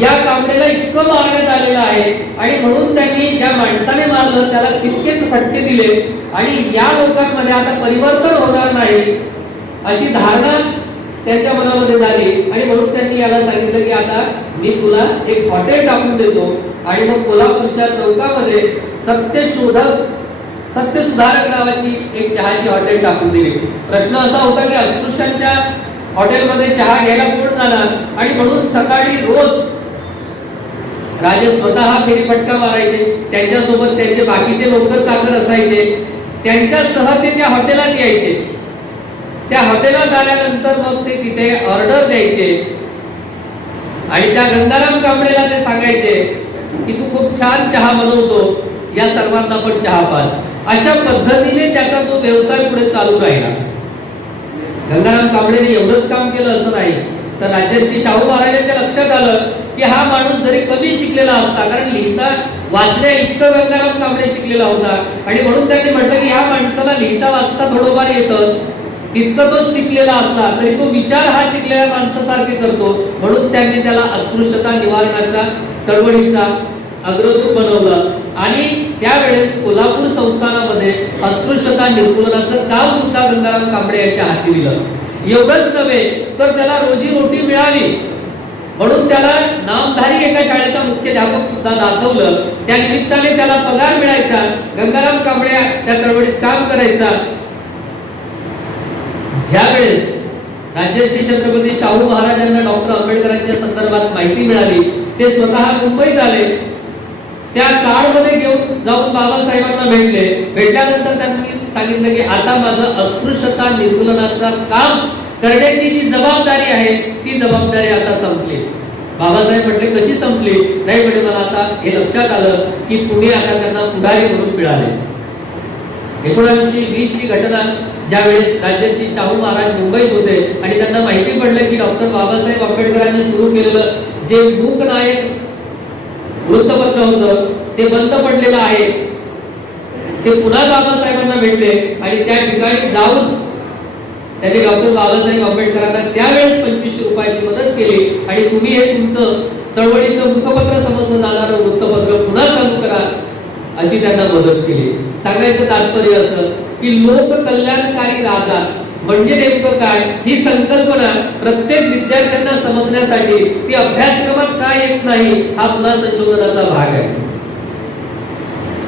या कांबळेला इतकं मारण्यात आलेलं आहे आणि म्हणून त्यांनी ज्या माणसाने मारलं त्याला तितकेच फटके दिले आणि या लोकांमध्ये आता परिवर्तन होणार नाही अशी धारणा त्यांच्या मनामध्ये झाली आणि म्हणून त्यांनी याला सांगितलं की आता मी तुला एक हॉटेल टाकून देतो आणि मग कोल्हापूरच्या चौकामध्ये सत्य सुधारक नावाची एक चहाची हॉटेल टाकून दिली. प्रश्न असा होता की अस्पृश्यांच्या हॉटेलमध्ये चहा घ्यायला कोण जाणार आणि म्हणून सकाळी रोज राजे स्वतः फेरीफटका मारायचे, त्यांच्यासोबत त्यांचे बाकीचे नोकर चाकर असायचे, त्यांच्यासह ते त्या हॉटेलात यायचे. त्या हॉटेलात आल्यानंतर मग ते तिथे ऑर्डर द्यायचे आणि त्या गंगाराम कांबळेला ते सांगायचे की तू खूप छान चहा बनवतो, या सर्वांना पण चहा पाज. अशा पद्धतीने त्याचा तो व्यवसाय पुढे चालू राहिला. गंगाराम कांबळेने एवढंच काम केलं असं नाही, तर राजर्षी शाहू महाराजांच्या लक्षात आलं की हा माणूस जरी कमी शिकलेला असता, कारण लिहिता वाचण्या इतकं गंगाराम कांबळे शिकलेला होता, आणि म्हणून त्यांनी म्हटलं की ह्या माणसाला लिहिता वाचता थोडंफार येतं, तितकं तो शिकलेला असला तरी तो विचार हा शिकलेल्या माणसासारखे करतो. म्हणून त्यांनी त्याला अस्पृश्यता निवारणाच्या चळवळीचा अग्रदूत बनवलं आणि त्यावेळेस कोल्हापूर संस्थानामध्ये अस्पृश्यता निर्मूलनाचं काम सुद्धा गंगाराम कांबळे यांच्या हाती दिलं. एवढंच नव्हे तर त्याला रोजीरोटी मिळाली म्हणून त्याला नामधारी एका शाळेचा मुख्याध्यापक सुद्धा दाखवलं. त्या निमित्ताने त्याला पगार मिळायचा. गंगाराम कांबळे त्या चळवळीत काम करायचा. ज्यावेळेस राजर्षी छत्रपती शाहू महाराजांना डॉक्टर आंबेडकरांच्या संदर्भात माहिती मिळाली, ते स्वतः मुंबईत आले. त्या चाळमध्ये घेऊन जाऊन बाबासाहेबांना भेटले. भेटल्यानंतर त्यांनी सांगितलं की आता माझं अस्पृश्यता निर्मूलनाचं काम करण्याची जी जबाबदारी आहे ती जबाबदारी आता संपली. बाबासाहेब म्हटले कशी संपली? नाही म्हणजे मला आता हे लक्षात आलं की तुम्ही आता त्यांना पुढारी म्हणून मिळाले. 1920 ची घटना, ज्यावेळेस राजर्षी शाहू महाराज मुंबईत होते आणि त्यांना माहिती पडलं की डॉक्टर बाबासाहेब आंबेडकरांनी सुरू केलेलं जे मूकनायक वृत्तपत्र होतं ते बंद पडलेलं आहे, ते पुन्हा बाबासाहेबांना भेटले आणि त्या ठिकाणी जाऊन त्यांनी डॉक्टर बाबासाहेब आंबेडकरांना त्यावेळेस 2500 रुपयाची मदत केली आणि तुम्ही हे तुमचं चळवळीचं मुखपत्र समजलं जाणारं वृत्तपत्र पुन्हा चालू करा अशी त्यांना मदत केली. सांगायचं तात्पर्य असं की लोककल्याणकारी राजा म्हणजे नेमकं काय ही संकल्पना प्रत्येक विद्यार्थ्यांना समजण्यासाठी ती अभ्यासक्रमात का येत नाही हा पुन्हा संशोधनाचा भाग आहे.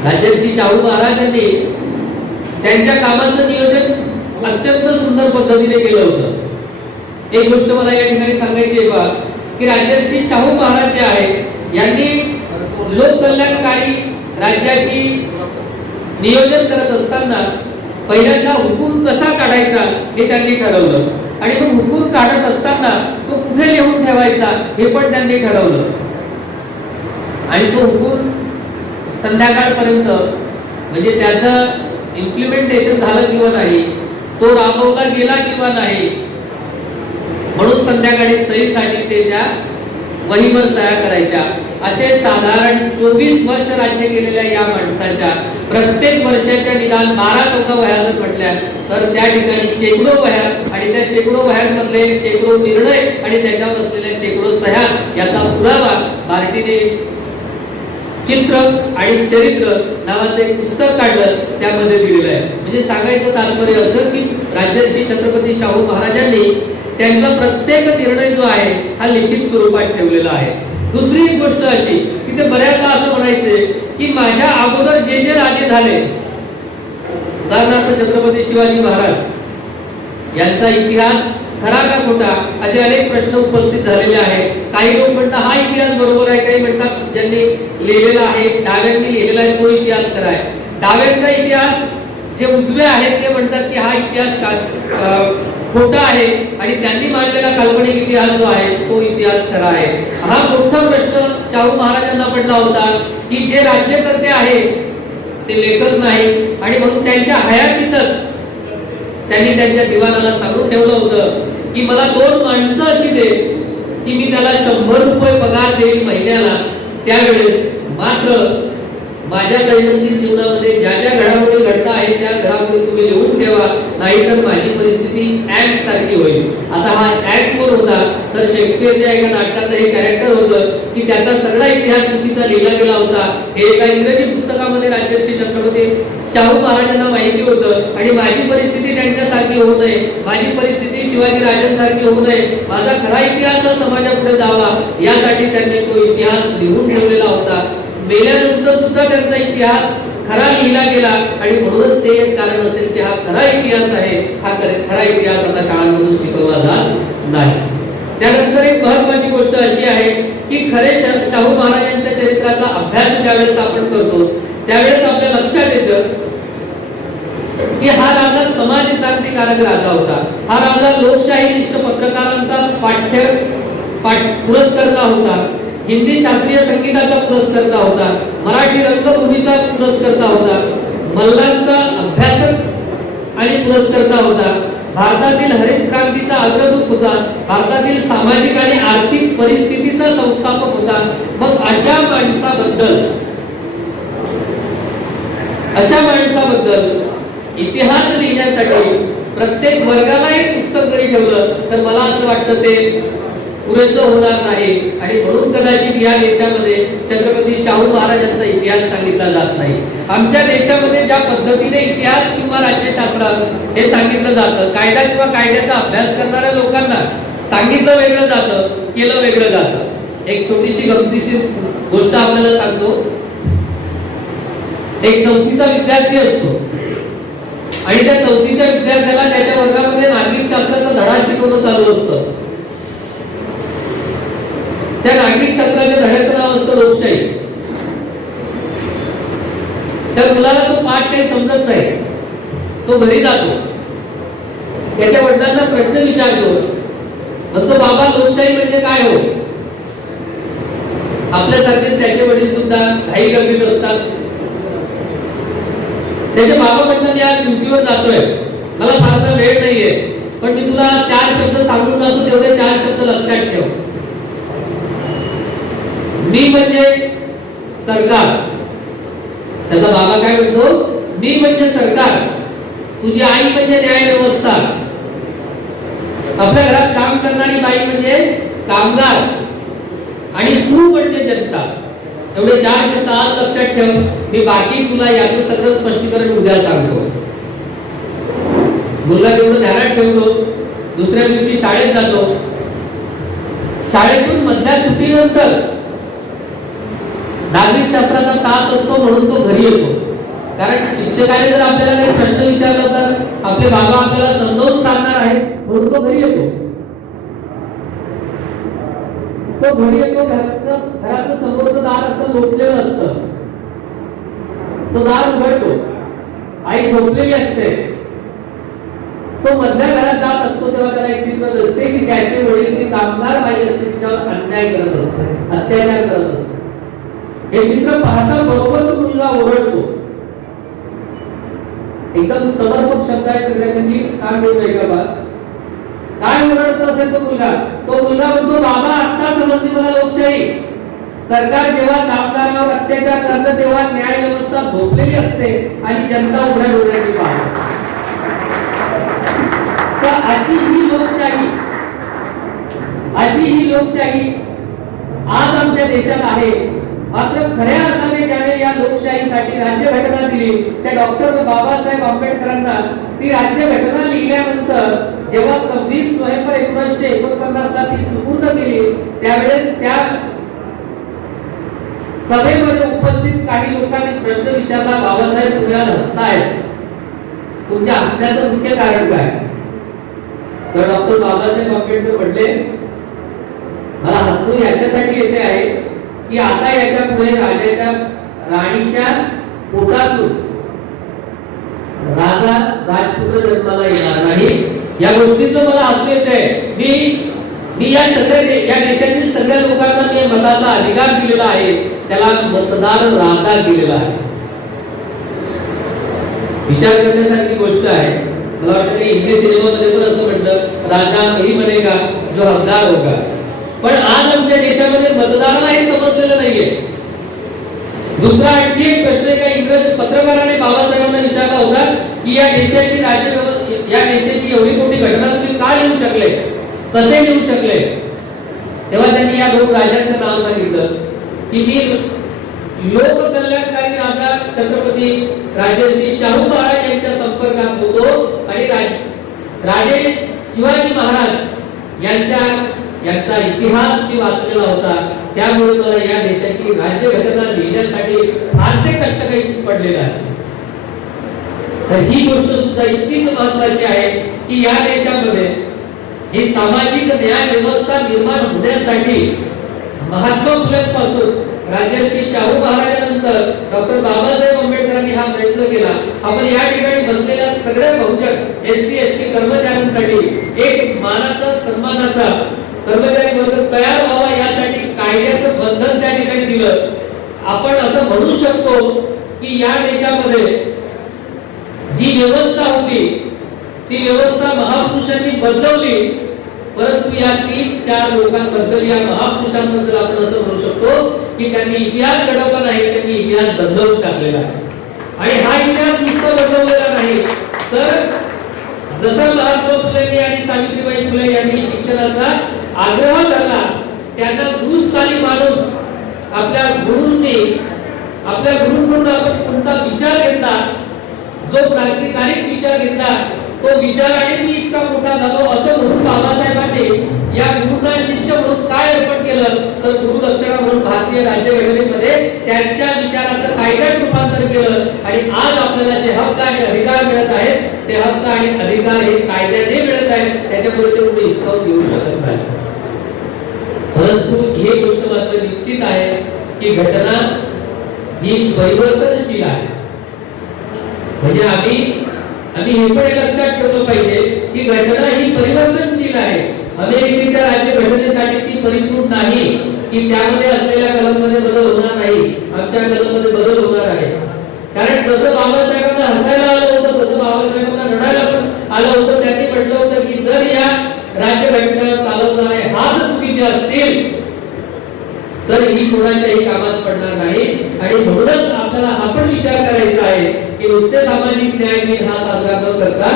राजर्षी शाहू महाराजांनी त्यांच्या कामाचं नियोजन अत्यंत सुंदर पद्धतीने केलं होतं. एक गोष्ट मला या ठिकाणी सांगायची आहे बा की राजर्षी शाहू महाराज जे आहेत यांनी लोककल्याणकारी राज्याची नियोजन करत असताना पहिल्यांदा हुकूम कसा काढायचा हे त्यांनी ठरवलं आणि तो हुकूम काढत असताना तो कुठे लिहून ठेवायचा हे पण त्यांनी ठरवलं. आणि तो हुकूम संध्याकाळपर्यंत म्हणजे त्याचं इम्प्लिमेंटेशन झालं किंवा नाही, तो राबवला गेला किंवा नाही, म्हणून संध्याकाळी सहीसाठी ते त्या वहीवर सह्या करायच्या. असे साधारण 24 वर्ष राज्य केलेल्या या माणसाच्या प्रत्येक वर्षाच्या निदान 12-14 वह्या जर म्हटल्या तर त्या ठिकाणी शेकडो वह्या आणि त्या शेकडो वह्यांमधले शेकडो निर्णय आणि त्याच्यावर असलेल्या शेकडो सह्या याचा पुरावा बार्टीने चित्र आणि चरित्र नावाचं एक पुस्तक काढलं, त्यामध्ये दिलेलं आहे. म्हणजे सांगायचं तात्पर्य असं की राजर्षी छत्रपती शाहू महाराजांनी त्यांचा प्रत्येक निर्णय जो आहे हा लिखित स्वरूपात ठेवलेला आहे. दुसरी एक गोष्ट अशी की ते बऱ्याचदा असं म्हणायचे की माझ्या अगोदर जे जे राजे झाले, उदाहरणार्थ छत्रपती शिवाजी महाराज यांचा इतिहास खरा का खोटा असे अनेक प्रश्न उपस्थित झालेले आहेत. काही लोक म्हणतात हा इतिहास बरोबर आहे, काही म्हणतात ज्यांनी लिहिलेला आहे डाव्यांनी लिहिलेला आहे तो इतिहास खरा आहे. डाव्यांचा इतिहास जे उजवे आहेत ते म्हणतात की हा इतिहास खोटा आहे आणि त्यांनी मांडलेला काल्पनिक इतिहास जो आहे तो इतिहास खरा आहे. हा मोठा प्रश्न शाहू महाराजांना पडला होता की जे राज्यकर्ते आहेत ते लेखक नाही आणि म्हणून त्यांच्या हयातीतच त्यांनी त्यांच्या दिवाणाला सांगून ठेवलं होतं की मला 2 माणसं अशी दे की मी त्याला 100 रुपये पगार देईल महिन्याला. त्यावेळेस मात्र माझ्या दैनंदिन जीवनामध्ये ज्या ज्या घडामोडी घडत आहेत त्या घडामोडी तुम्ही लिहून ठेवा, नाहीतर माझी परिस्थिती ऍक्ट सारखी होईल. आता हा ऍक्ट कोण होता तर शेक्सपियरच्या एका नाटकाचं हे कॅरेक्टर होतं की त्याचा सगळा इतिहास चुकीचा लिहिला गेला होता. हे एका इंग्रजी पुस्तकामध्ये राजर्षी छत्रपती शाहू महाराजांना माहिती होतं आणि माझी परिस्थिती त्यांच्यासारखी होऊ नये, माझी परिस्थिती शिवाजी राजांसारखी होऊ नये, माझा खरा इतिहास समाजापुढे जावा यासाठी त्यांनी तो इतिहास लिहून ठेवलेला होता. मेल्यानंतर सुद्धा त्यांचा इतिहास खरा लिहिला गेला आणि म्हणूनच ते एक कारण असेल की हा खरा इतिहास आहे. हा खरा इतिहास आता शाळांमधून शिकवला जात नाही. त्यानंतर एक महत्त्वाची गोष्ट अशी आहे की खरे शाहू महाराजांच्या चरित्राचा अभ्यास ज्यावेळेस आपण करतो त्यावेळेस आपल्या लक्षात येतं की हा राजा समाजक्रांतिकारक राजा होता. हा राजा लोकशाहीनिष्ठ पत्रकारांचा पुरस्कर्ता होता, हिंदी शास्त्रीय संगीताचा पुरस्कर्ता होता, मराठी रंगभूमीचा पुरस्कर्ता होता, मल्लांचा अभ्यासक आणि पुरस्कर्ता होता, भारतातील हरित क्रांतीचा अग्रदूत होता, भारतातील सामाजिक आणि आर्थिक परिस्थितीचा संस्थापक होता. मग अशा माणसाबद्दल इतिहास लिहिण्यासाठी प्रत्येक वर्गाला एक पुस्तक जरी ठेवलं तर मला असं वाटतं ते पुरेसं होणार नाही. आणि म्हणून कदाचित या देशामध्ये छत्रपती शाहू महाराजांचा इतिहास सांगितला जात नाही. आमच्या देशामध्ये ज्या पद्धतीने इतिहास किंवा राज्यशास्त्र हे सांगितलं जातं, कायदा किंवा कायद्याचा अभ्यास करणाऱ्या लोकांना सांगितलं वेगळं जातं, केलं वेगळं जातं. एक छोटीशी गमतीशीर गोष्ट आपल्याला सांगतो. एक चौथीचा विद्यार्थी असतो आणि त्या चौथीच्या विद्यार्थ्याला त्याच्या वर्गामध्ये नागरिक शास्त्राचा धडा शिकवणं चालू असतं. त्या नागरिक शास्त्राच्या धड्याचं नाव असतं लोकशाही. त्या मुलाला तो पाठ काही समजत नाही. तो घरी जातो, त्याच्या वडिलांना प्रश्न विचारतो, म्हणतो बाबा लोकशाही म्हणजे काय हो? आपल्यासारखेच त्याचे वडील सुद्धा घाई गडबडीत असतात. त्याचे बाबा म्हणतात यार ड्युटीवर जातोय, मला फारसा वेळ नाहीये, पण मी तुला 4 शब्द सांगून जातो, तेवढे 4 शब्द लक्षात ठेव. मी म्हणजे सरकार. त्याचा बाबा काय म्हणतो? मी म्हणजे सरकार, तुझी आई म्हणजे न्याय व्यवस्था, आपल्या घरात काम करणारी बाई म्हणजे कामगार आणि तू म्हणजे जनता. एवढे 4 शब्द आज लक्षात ठेव, मी बाकी तुला याचं सगळं स्पष्टीकरण उद्या सांगतो. मुलगा तेवढं ध्यानात ठेवतो. दुसऱ्या दिवशी शाळेत जातो. शाळेतून मधल्या सुट्टीनंतर नागरिक शास्त्राचा तास असतो म्हणून तो घरी येतो. कारण शिक्षकाने जर आपल्याला काही प्रश्न विचारला तर आपले बाबा आपल्याला समजावून सांगणार आहे म्हणून तो घरी येतो. तो घरी येतो, घराचं समोरचं दार असं लोटलेलं असतं. तो दार उघडतो, आई झोपलेली असते. तो मधल्या घरात जात असतो तेव्हा त्याला एक चित्र दिसते की त्याचे वडील ती कामगार बाई असते, तिच्यावर अन्याय करत असते, अत्याचार करत असते. हे चित्र पाहता बरोबर तो मुलगा ओरडतो. एकदम समर्पक शब्द आहे सगळ्यांनी काम देऊ नये का? काय ओरडतो असेल तो मुलगा? तो मुलगा म्हणतो बाबा आता समजली मला लोकशाही. सरकार जेव्हा कामगारांवर अत्याचार करतं तेव्हा न्याय व्यवस्था झोपलेली असते आणि जनता उघड्या डोळ्यांनी पाहते. तर अशी ही लोकशाही आज आमच्या देशात आहे. मात्र खऱ्या अर्थाने ज्याने या लोकशाहीसाठी राज्यघटना दिली त्या डॉक्टर बाबासाहेब आंबेडकरांना ती राज्यघटना लिहिल्यानंतर जेव्हा 26 नोव्हेंबर 1949 ला ती सुपूर्द केली त्यावेळेस त्या सभेमध्ये उपस्थित काही लोकांनी प्रश्न विचारला, बाबासाहेब तुम्ही हसतायत, तुमच्या हसण्याचं मुख्य कारण काय? तर डॉक्टर बाबासाहेब आंबेडकर म्हटले मला हसू याच्यासाठी येते आहे की आता याच्या पुढे राणीच्या पोटातून राजा राजपुत्र जन्माला येणार नाही. या गोष्टीचं मला हसू येतंय. मी या देशातील सगळ्या लोकांना मी मताचा अधिकार दिलेला आहे, त्याला मतदार राजा दिलेला आहे. विचार करण्यासारखी गोष्ट आहे. मला वाटतं की हिंदी सिनेमामध्ये पण असं म्हटलं राजा वही बनेगा जो हकदार होगा. पण आज आमच्या देशामध्ये मतदाराला हे समजलेलं नाहीये. दुसरा आणखी एक प्रश्न एका इंग्रज पत्रकाराने बाबासाहेबांना विचारला होता की या देशाची एवढी मोठी घटना तुम्ही का लिहू शकले, कसे लिहू शकले? तेव्हा त्यांनी या 2 राजांचं नाव सांगितलं की मी लोककल्याणकारी राजा छत्रपती राजर्षी शाहू महाराज यांच्या संपर्कात होतो आणि राजे शिवाजी महाराज यांचा इतिहास मी वाचलेला होता. त्यामुळे मला या देशाची राज्यघटना लिहिण्यासाठी फारसे कष्ट काही पडले नाही. तर ही गोष्ट सुद्धा इतकीच महत्त्वाची आहे की या देशामध्ये ही सामाजिक न्याय व्यवस्था निर्माण होण्यासाठी महात्मा फुलेंपासून राजर्षी शाहू महाराजांनंतर डॉक्टर बाबासाहेब आंबेडकरांनी हा प्रयत्न केला. आपण या ठिकाणी बसलेल्या सगळ्या बहुजन एससी एसटी कर्मचाऱ्यांसाठी एक मानाचा सन्मानाचा कर्मचारी वर्ग तयार व्हावा यासाठी कायद्याचं बंधन त्या ठिकाणी दिलं. आपण असं म्हणू शकतो की या देशामध्ये जी व्यवस्था होती ती व्यवस्था महापुरुषांनी बदलवली, परंतु या 3-4 लोकांबद्दल या महापुरुषांबद्दल आपण असं म्हणू शकतो की त्यांनी इतिहास घडवला नाही, त्यांनी इतिहास बदलवून टाकलेला आहे. आणि हा इतिहास नुसता बदलवलेला नाही तर जसं महात्मा फुलेंनी आणि सावित्रीबाई फुले यांनी शिक्षणाचा आग्रह धरला, त्यांना गुरुस्थानी मानून आपल्या गुरूंकडून आपण कोणता विचार घेतला, जो क्रांतिकारी विचार घेतला, तो विचाराने मी इतका मोठा झालो असं म्हणून बाबासाहेबांनी या गुरुंना शिष्य म्हणून काय अर्पण केलं तर गुरुदक्षिणा म्हणून भारतीय राज्यघटनेमध्ये त्यांच्या विचाराचं कायद्यात रूपांतर केलं. आणि आज आपल्याला जे हक्क आणि अधिकार मिळत आहेत ते हक्क आणि अधिकार हे कायद्याने मिळत आहेत, त्याच्यामुळे ते कोणी हिसकावून घेऊ शकत नाही. परंतु ही गोष्ट मात्र निश्चित आहे की घटना ही परिवर्तनशील आहे. म्हणजे आम्ही हे पण लक्षात ठेवलं पाहिजे की घटना ही परिवर्तनशील आहे. अमेरिकेच्या राज्यघटनेसाठी ती परिपूर्ण नाही की त्यामध्ये असलेल्या कलममध्ये बदल होणार नाही, आमच्या कलममध्ये बदल होणार आहे. कारण जसं बाबासाहेबांना हसायला आलं होतं तसं बाबासाहेबांना रडायला पण आलं होतं. त्यांनी म्हटलं होतं की जर या राज्यघटना चालवणारे हात चुकीचे असतील तर ही कोणाच्याही कामात पडणार नाही. आणि म्हणूनच आपल्याला हा पण विचार करायचा आहे की नुसते सामाजिक न्याय दिन हा साजरा न करता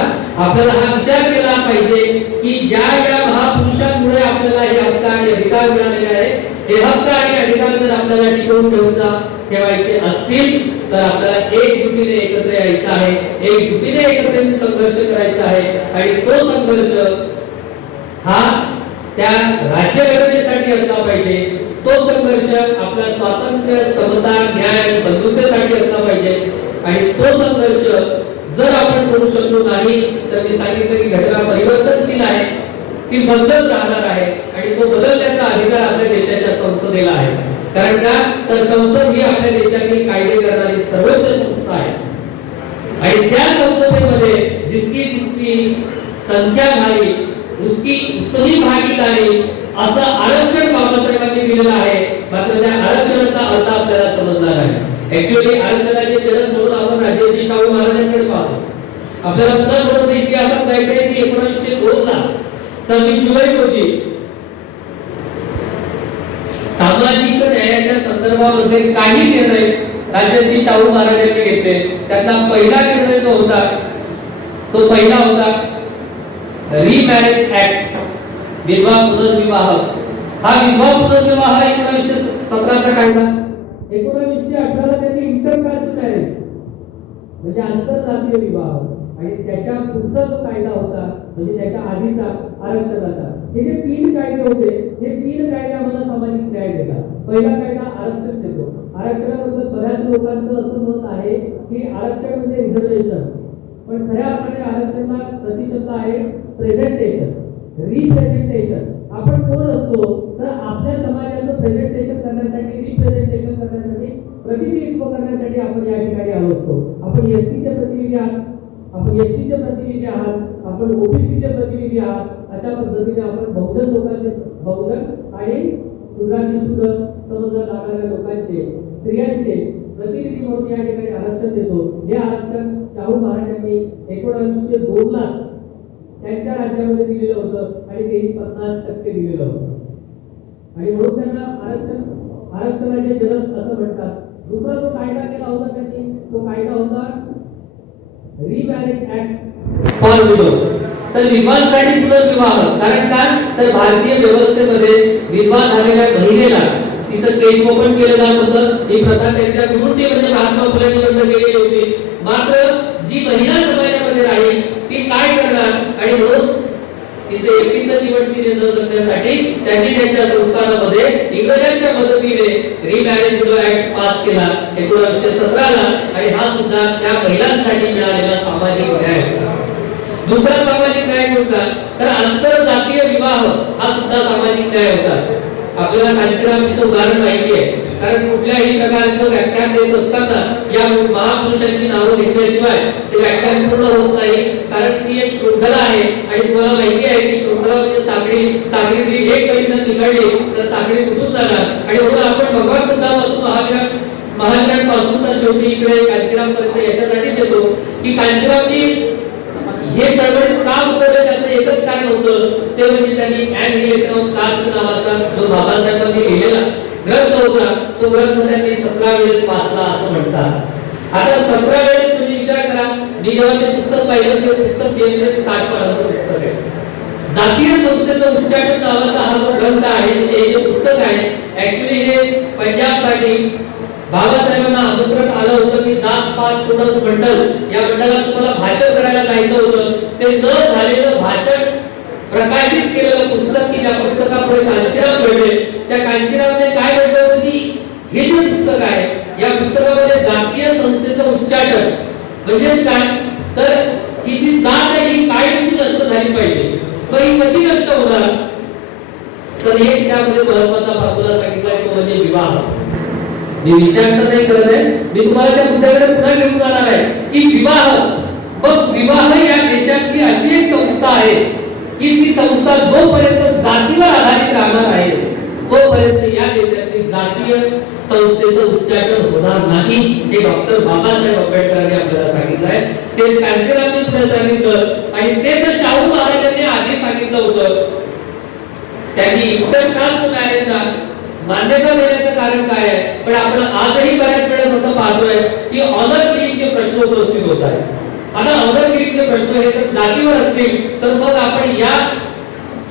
आपल्याला हा विचार केला पाहिजे की ज्या या महापुरुषांमुळे आपल्याला हे हक्क आणि अधिकार मिळालेले आहेत, हे हक्क आणि अधिकार जर आपल्याला टिकवून ठेवायचे असतील तर आपल्याला एकजुटीने एकत्र यायचं आहे, एकजुटीने एकत्र संघर्ष करायचा आहे. आणि तो संघर्ष हा त्या राज्यघटनेसाठी असला पाहिजे, तो संघर्ष आपल्या स्वातंत्र्य, समता, न्याय आणि बंधुतेसाठी असला पाहिजे. आणि तो संघर्ष जर आपण करू शकलो नाही तर मी सांगितलं की घटना परिवर्तनशील आहे, ती बदलत राहणार आहे. आणि तो बदलण्याचा अधिकार आपल्या देशाच्या संसदेला आहे. कारण का तर संसद ही आपल्या देशातील कायदे करणारी सर्वोच्च संस्था आहे. आणि त्या संसदेमध्ये जिसकी जितनी संख्या भारी उसकी उतनी भागीदारी असं आरक्षण बाबासाहेबांनी दिलेलं आहे. मात्र त्या आरक्षणाचा अर्थ आपल्याला समजला नाही. ऍक्च्युअली आरक्षणाचे जनक म्हणून आपण राजर्षी शाहू महाराजांकडे पाहतो. आपल्याला पुन्हा थोडंसं इतिहासात जायचंय की 1902 ला 26 जुलै रोजी सामाजिक न्यायाच्या संदर्भामध्ये काही निर्णय राजर्षी शाहू महाराजांनी घेतले. त्यातला पहिला निर्णय जो होता तो पहिला होता रीमॅरेज ऍक्ट, विधवा पुनर्विवाह. हा विधवा पुनर्विवाह 1917 चा कायदा. 1918 ला त्यांनी इंटरकास्ट मॅरेज म्हणजे आंतरजातीय विवाह आणि त्याच्या पुढचा जो कायदा होता म्हणजे त्याच्या आधीचा आरक्षणाचा, हे जे 3 कायदे होते हे 3 कायदे आम्हाला सामाजिक न्याय देतात. पहिला कायदा आरक्षण देतो. आरक्षणाबद्दल बऱ्याच लोकांचं असं मत आहे की आरक्षण म्हणजे रिझर्वेशन, पण खऱ्या अर्थाने आरक्षणाला प्रतिशब्द आहे प्रेझेंटेशन, रिप्रेझेंटेशन. आपण कोण असतो तर आपल्या समाजाचं प्रेझेंटेशन करण्यासाठी, रिप्रेझेंटेशन करण्यासाठी, प्रतिनिधित्व करण्यासाठी आपण या ठिकाणी आलो असतो. आपण एसटीचे प्रतिनिधी आहात, आपण एसटीचे प्रतिनिधी आहात, आपण ओबीसीचे प्रतिनिधी आहात. अशा पद्धतीने आपण बहुजन लोकांचे, बहुजन आणि सुधारित समजल्या लागणाऱ्या लोकांचे, स्त्रियांचे प्रतिनिधी म्हणून या ठिकाणी आरक्षण देतो. हे आरक्षण शाहू महाराजांनी 1902 ला त्यांच्या राज्यामध्ये दिलेलं होतं आणि तेही 50% दिलेलं होतं. आणि म्हणून त्यांना आरक्षणाचे जनक असं म्हणतात. दुसरा जो कायदा केला होता त्यांनी तो कायदा होता रीमॅरेज ऍक्ट फॉर विडो. तर विधवांसाठी पुनर्विवाह. कारण का तर भारतीय व्यवस्थेमध्ये विधवा झालेल्या महिलेला तिचं केस ओपन केलं जात होतं. ही प्रथा त्यांच्या गुरुंनी म्हणजे महात्मा फुलेंनी बंद केलेली होती. मात्र जी महिला समाजामध्ये राहील ती काय करणार आणि म्हणून तिचे एकटीचं जीवन तिने न जगण्यासाठी त्यांनी त्यांच्या संस्थानामध्ये इंग्रजांच्या मदतीने रीमॅरेज विडो ऍक्ट पास केला 1917 ला. आणि हा सुद्धा त्या महिलांसाठी मिळालेला सामाजिक न्याय होता. दुसरा सामाजिक न्याय होता तर आंतरजातीय विवाह हा सुद्धा सामाजिक न्याय होता. आपल्याला कांशीरामजीचं उदाहरण माहिती आहे. कारण कुठल्याही प्रकारचं व्याख्यान देत असताना या महापुरुषांची नावं घेतल्याशिवाय ते व्याख्यान पूर्ण होत नाही, कारण ती एक शृंखला आहे आणि तुम्हाला माहिती आहे की शृंखला म्हणजे साखळी एक कडी जर निघाली तर साखळी तुटून जाणार. आणि म्हणून आपण भगवान बुद्धापासून महावीरांपासून तर शेवटी इकडे कांशीराम पर्यंत याच्यासाठीच येतो की कांशीरामजी हे चळवळीत का उतरले त्याचं एकच कारण होतं, ते म्हणजे त्यांनी ॲनिमेशन ऑफ कास्ट नावाचा जो बाबासाहेबांनी लिहिलेला ग्रंथ होता तो ग्रंथ त्यांनी 17 वेळेस वाचला असं म्हणतात. आता 17 वेळेस तुम्ही विचार करा, मी जेव्हा ते पुस्तक पाहिलं ते पुस्तक जे 60 पानाचं पुस्तक आहे. जातीय संस्थेचं उच्चाटन नावाचा हा जो ग्रंथ आहे, हे जे पुस्तक आहे ऍक्च्युअली हे पंजाबसाठी बाबासाहेबांना आमंत्रण आलं होतं की जात पात पुढं मंडल या मंडळात तुम्हाला भाषण करायला जायचं होतं. ते न झालेलं भाषण प्रकाशित केलेलं पुस्तक की ज्या पुस्तकापुढे कांशीराम भेटले, त्या कांशीरामने काय म्हटलं होतं की हे जे पुस्तक आहे या पुस्तकामध्ये जातीय संस्थेचं उच्चाटन म्हणजेच काय, तर ही जी जात आहे ही कायमची नष्ट झाली पाहिजे. मग ही कशी नष्ट होणार, तर एक त्यामध्ये महत्त्वाचा फॉर्म्युला सांगितलाय तो म्हणजे विवाह. मी विषयांतर नाही करत आहे, मी तुम्हाला त्या मुद्द्याकडे पुन्हा घेऊन जाणार आहे की विवाह. मग विवाह या देशातली अशी एक संस्था आहे की ती संस्था जोपर्यंत जातीवर आधारित राहणार आहे तोपर्यंत या देशातली जातीय संस्थेचं उच्चाटन होणार नाही. हे डॉक्टर बाबासाहेब आंबेडकरांनी आपल्याला सांगितलं आहे, तेच कांशीरामने पुढे सांगितलं आणि तेच शाहू महाराजांनी आधी सांगितलं होतं. त्यांनी इंटरकास्ट मॅरेजला मान्यता देण्याचं कारण काय आहे, पण आपण आजही बऱ्याच वेळेस असं पाहतोय की ऑनर किलिंगचे प्रश्न उपस्थित होत आहेत. आता ऑनर किलिंगचे प्रश्न हे जर जातीवर असतील तर मग आपण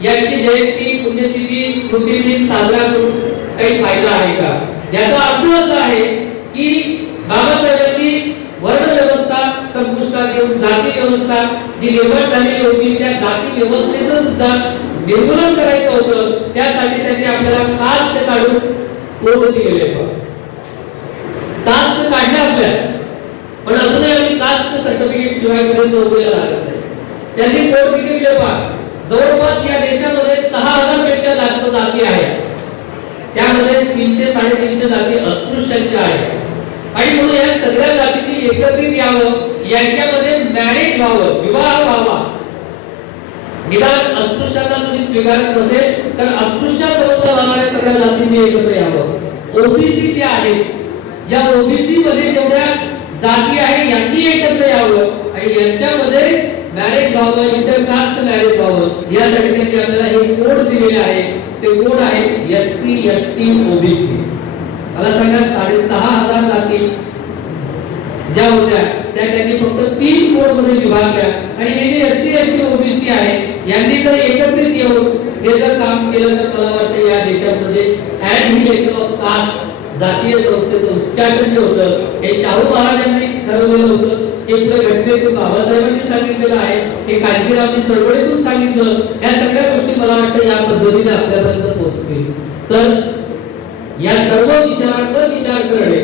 यांची जयंती पुण्यतिथी स्मृतिदिन साजरा करून काही फायदा आहे का? याचा अर्थ असा आहे की बाबासाहेबांनी वर्ण व्यवस्था संपुष्टात घेऊन जाती व्यवस्था जी निर्माण झालेली होती त्या जाती व्यवस्थेचं सुद्धा निर्मूलन करायचं होतं. त्यासाठी त्यांनी आपल्याला कास्ट काढून कोड दिलेले. कास्ट काढले आपल्याला, पण अजूनही आम्ही कास्ट सर्टिफिकेट शिवाय मध्ये नोकरीला लागत नाही. त्यांनी कोड किती दिले पहा, जवळपास या देशामध्ये 6000 पेक्षा जास्त जाती आहेत. त्यामध्ये 300-350 जाती अस्पृश्यांच्या आहेत. आणि म्हणून या सगळ्या जातींनी एकत्रित यावं, यांच्यामध्ये मॅरेज व्हावं, विवाह व्हावा. निदान अस्पृश्यांना तुम्ही स्वीकारत नसेल तर अस्पृश्य समजल्या जाणाऱ्या सगळ्या जातींनी एकत्र यावं. ओबीसी जे आहेत, या ओबीसी मध्ये जेवढ्या जाती आहे यांनी एकत्र यावं आणि यांच्यामध्ये मॅरेज व्हावं, इंटरकास्ट मॅरेज व्हावं. यासाठी त्यांनी आपल्याला हे कोड दिलेले आहे. ते कोड आहे एससी एसटी ओबीसी. मला सांगा 6500 जाती ज्या होत्या त्या त्यांनी फक्त 3 कोड मध्ये विभागल्या. आणि हे जे एससी एसटी ओबीसी आहे यांनी जर एकत्रित येऊन हे जर काम केलं तर मला वाटतं या देशामध्ये ॲनिमेशन ऑफ कास्ट जातीय संस्थेचं उच्चाटन जे होतं हे शाहू महाराजांनी ठरवलेलं होतं. हे पुढे घटनेतून बाबासाहेबांनी सांगितलेलं आहे, हे कांशीरामनी चळवळीतून सांगितलं. या सगळ्या गोष्टी मला वाटतं या पद्धतीने आपल्यापर्यंत पोहोचतील. तर या सर्व विचारांवर विचार करणे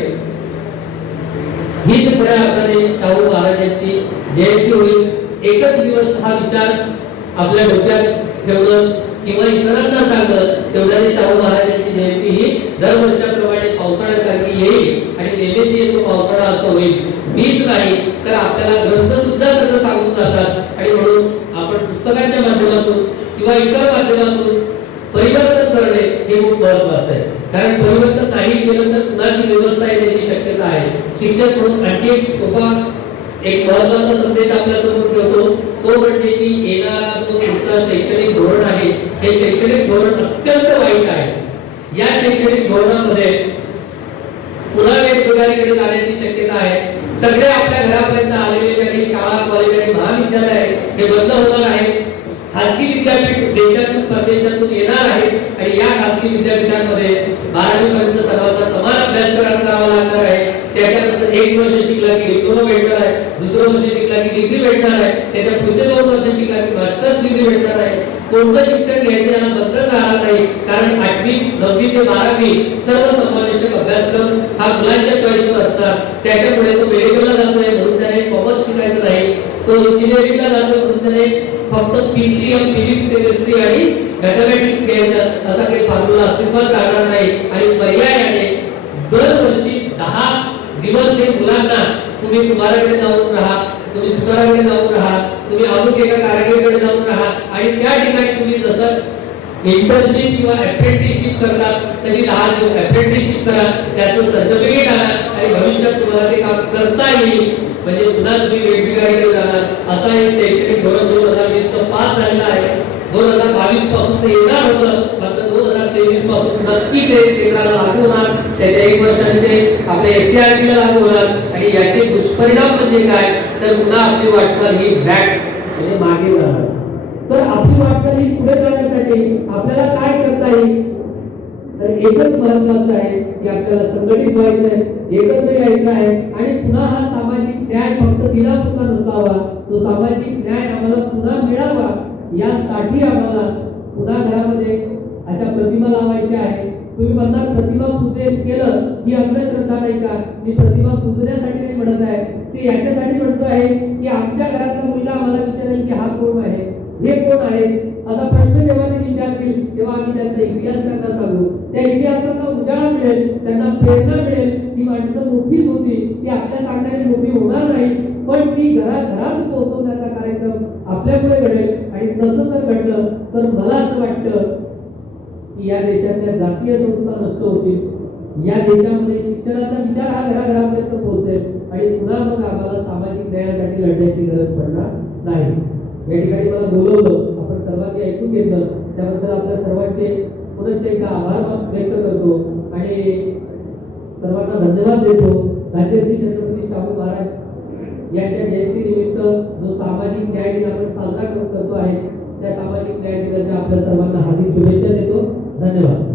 हीच खऱ्या अर्थाने शाहू महाराजांची जयंती होईल. एकच दिवस हा विचार आपल्या डोक्यात ठेवणं किंवा इतरांना सांगणं, तेवढ्याने शाहू महाराजांची जयंती ही दरवर्षाप्रमाणे पावसाळ्यासारखी येईल आणि नेहमीची येतो पावसाळा असं होईल. मीच नाही तर आपल्याला ग्रंथ सुद्धा सगळं सांगून जातात. आणि म्हणून आपण पुस्तकांच्या माध्यमातून किंवा इतर माध्यमातून परिवर्तन करणे हे खूप महत्त्वाचं आहे. कारण परिवर्तन नाही केलं तर पुन्हा ती व्यवस्था येण्याची शक्यता आहे. शिक्षक म्हणून आणखी एक सोपा एक महत्त्वाचा संदेश आपल्या समोर ठेवतो, तो म्हणजे की येणारा जो पुढचा शैक्षणिक धोरण आहे हे शैक्षणिक धोरण अत्यंत वाईट आहे. या शैक्षणिक धोरणामध्ये पुन्हा वेगवेगळीकडे जाण्याची शक्यता आहे. सगळे आपल्या घरापर्यंत आलेले जे काही शाळा कॉलेज आणि महाविद्यालय आहेत हे बंद होणार आहेत. खासगी विद्यापीठ देशातून परदेशातून येणार आहेत आणि या खासगी विद्यापीठांमध्ये 12वी पर्यंत सर्वांना समान अभ्यास करावा लागणार आहे. त्याच्यानंतर 1 वर्ष शिकला की डिप्लोमा भेटणार आहे, दुसरं वर्ष शिकला की डिग्री भेटणार आहे, त्याच्या पुढचे 2 वर्ष शिकला की मास्टर्स डिग्री भेटणार आहे. कोणतं शिक्षण घ्यायचं याला बंधन राहणार नाही, कारण 8वी 9वी ते 12वी सर्वसमावेशक अभ्यासक्रम हा मुलांच्या चॉईसवर असतात. त्याच्यापुढे तो मेडिकलला जातोय म्हणून त्याने कॉमर्स शिकायचं नाही, तो इंजिनिअरिंगला जातो म्हणून त्याने फक्त पीसीएम फिजिक्स केमिस्ट्री आणि मॅथमॅटिक्स घ्यायचं असा काही फॉर्म्युला अस्तित्वात राहणार नाही. आणि पर्यायाने दरवर्षी 10 दिवस हे मुलांना तुम्ही कुमाराकडे जाऊन राहा, तुम्ही सुताराकडे जाऊन राहा, तुम्ही अमुक एका कारागीरकडे जाऊन राहा आणि त्या ठिकाणी तुम्ही जसं इंटर्नशिप किंवा अप्रेंटिसशिप करतात तशी 10 दिवस अप्रेंटिसशिप करा, त्याचं सर्टिफिकेट आणा आणि भविष्यात तुम्हाला ते काम करता येईल. म्हणजे पुन्हा तुम्ही वेगवेगळ्याकडे जाणार असा एक शैक्षणिक धोरण 2020 चं पास झालेलं आहे. 2022 पासून ते येणार होतं, मात्र 2023 पासून नक्की ते केंद्राला लागू होणार. त्याच्या 1 वर्षाने ते आपल्या SCRT ला लागू होणार आणि याचे दुष्परिणाम म्हणजे काय तर पुन्हा आपली वाटचाल ही बॅक म्हणजे मागे जाणार. तर आपली वाटचाल ही पुढे जाण्यासाठी आपल्याला काय करता येईल तर एकच महत्त्वाचं आहे की आपल्याला संघटित व्हायचं आहे, एकत्र यायचं आहे आणि पुन्हा हा सामाजिक न्याय फक्त दिनापुरता नसावा, तो सामाजिक न्याय आम्हाला पुन्हा मिळावा यासाठी आम्हाला पुन्हा घरामध्ये अशा प्रतिमा लावायच्या आहे. तुम्ही म्हणता प्रतिमा पूजन केलं ही अंधश्रद्धा नाही का? मी प्रतिमा पूजण्यासाठी नाही म्हणत आहे, ते याच्यासाठी म्हणतो आहे की आमच्या घरातला मुलगा आम्हाला विचारेल की हा कोण आहे, हे कोण आहे असा प्रश्न जेव्हा ते विचारतील तेव्हा आम्ही त्यांचा इतिहास त्यांना सांगू. त्या इतिहासाचा उजाळा मिळेल, त्यांना प्रेरणा मिळेल. ही माणसं मोठीच होती, ती आपल्या सांगण्याने मोठी होणार नाही, पण ती घराघरात पोहोचवण्याचा कार्यक्रम आपल्यापुढे घडेल. आणि तसं जर घडलं तर मला असं वाटतं की या देशातल्या जातीय संस्था नष्ट होतील, या देशामध्ये शिक्षणाचा विचार हा घराघरापर्यंत पोहोचेल आणि पुन्हा मग आम्हाला सामाजिक न्यायासाठी लढण्याची गरज पडणार नाही. या ठिकाणी मला बोलवलं, आपण सर्वांनी ऐकून घेतलं, त्याबद्दल आपल्या सर्वांचे पुनश्च एकदा आभार व्यक्त करतो आणि सर्वांना धन्यवाद देतो. राजर्षी छत्रपती शाहू महाराज यांच्या जयंतीनिमित्त जो सामाजिक न्याय दिन आपण साजरा करतो आहे त्या सामाजिक न्याय दिनाच्या आपल्या सर्वांना हार्दिक शुभेच्छा देतो. धन्यवाद.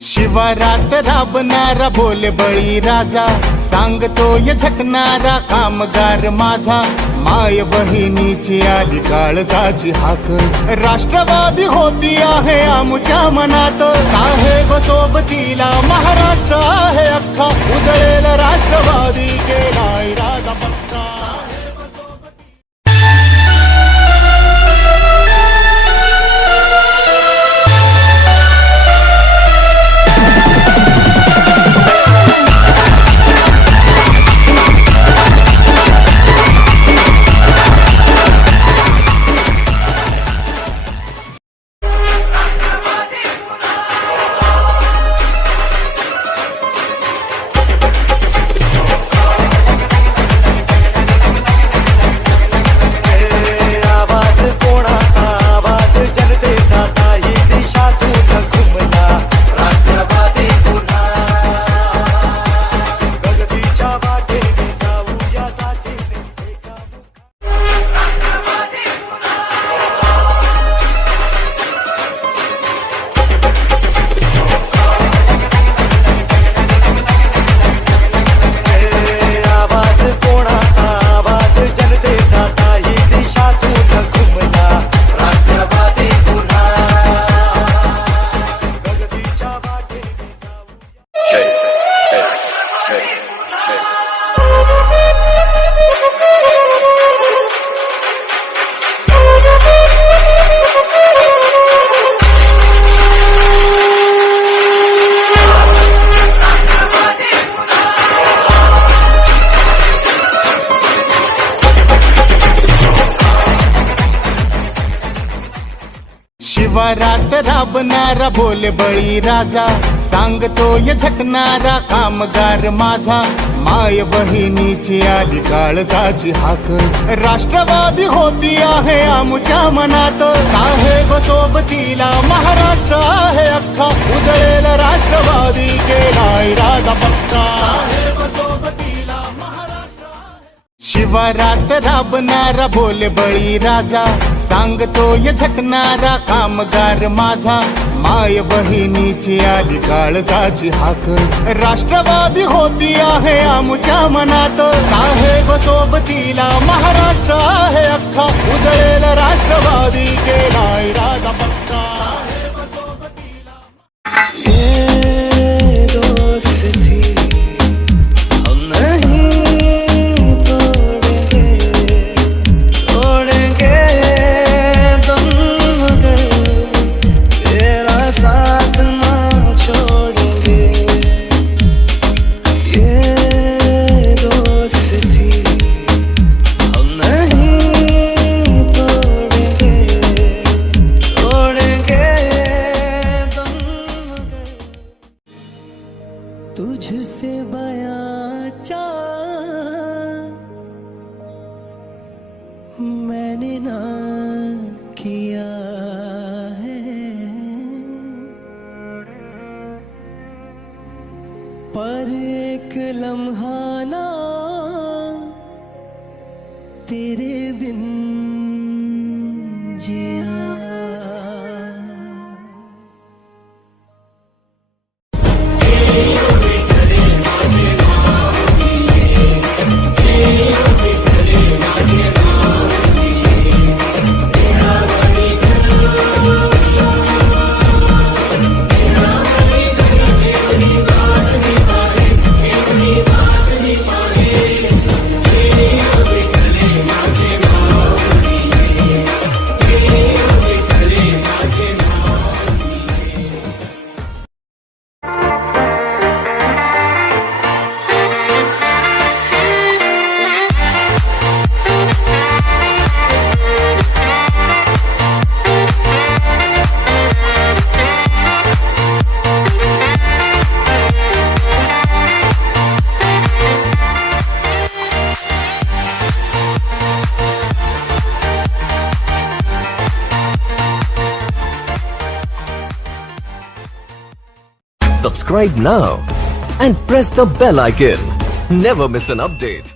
शिवारात राबणारा बोल बळी राजा, सांगतोय झटणारा कामगार माझा. माय बहिणीची आली काळजाची हाक, राष्ट्रवादी होती आहे आमच्या मनात. साहेब सोबतीला महाराष्ट्र आहे अख्खा, उजळेल राष्ट्रवादी केलाय राजा पक्का. शिवारात राबणारा बोल बळी राजा, सांगतोय झटणारा कामगार माझा, माय बहिणीची आली काळजाची हाक. राष्ट्रवादी होती आहे आमच्या मनात, साहेब सोबतीला महाराष्ट्र आहे अख्खा. उजळेल राष्ट्रवादी केलाय राजा पक्का, साहेब सोबतीला महाराष्ट्र आहे. शिवारात राबणारा बोल बळी राजा, सांगतोय झटणारा कामगार माझा, माय बहिणीची आली काळजाची हाक. राष्ट्रवादी होती आहे आमच्या मनात, साहेब सोबतीला महाराष्ट्र आहे अख्खा. उजळेल राष्ट्रवादी केलाय राजा पक्का, साहेब सोबतीला. ये दोस्ती हम नहीं तोड़ेंगे, तोड़ेंगे दम मगर तेरा साथ ना छोड़ेंगे. ये दोस्ती हम नहीं तोड़ेंगे, तोड़ेंगे दम मगर. तुझसे बयां चाह मैंने ना किया है, पर एक लम्हा ना तेरे बिन जिया. Subscribe now and press the bell icon. Never miss an update.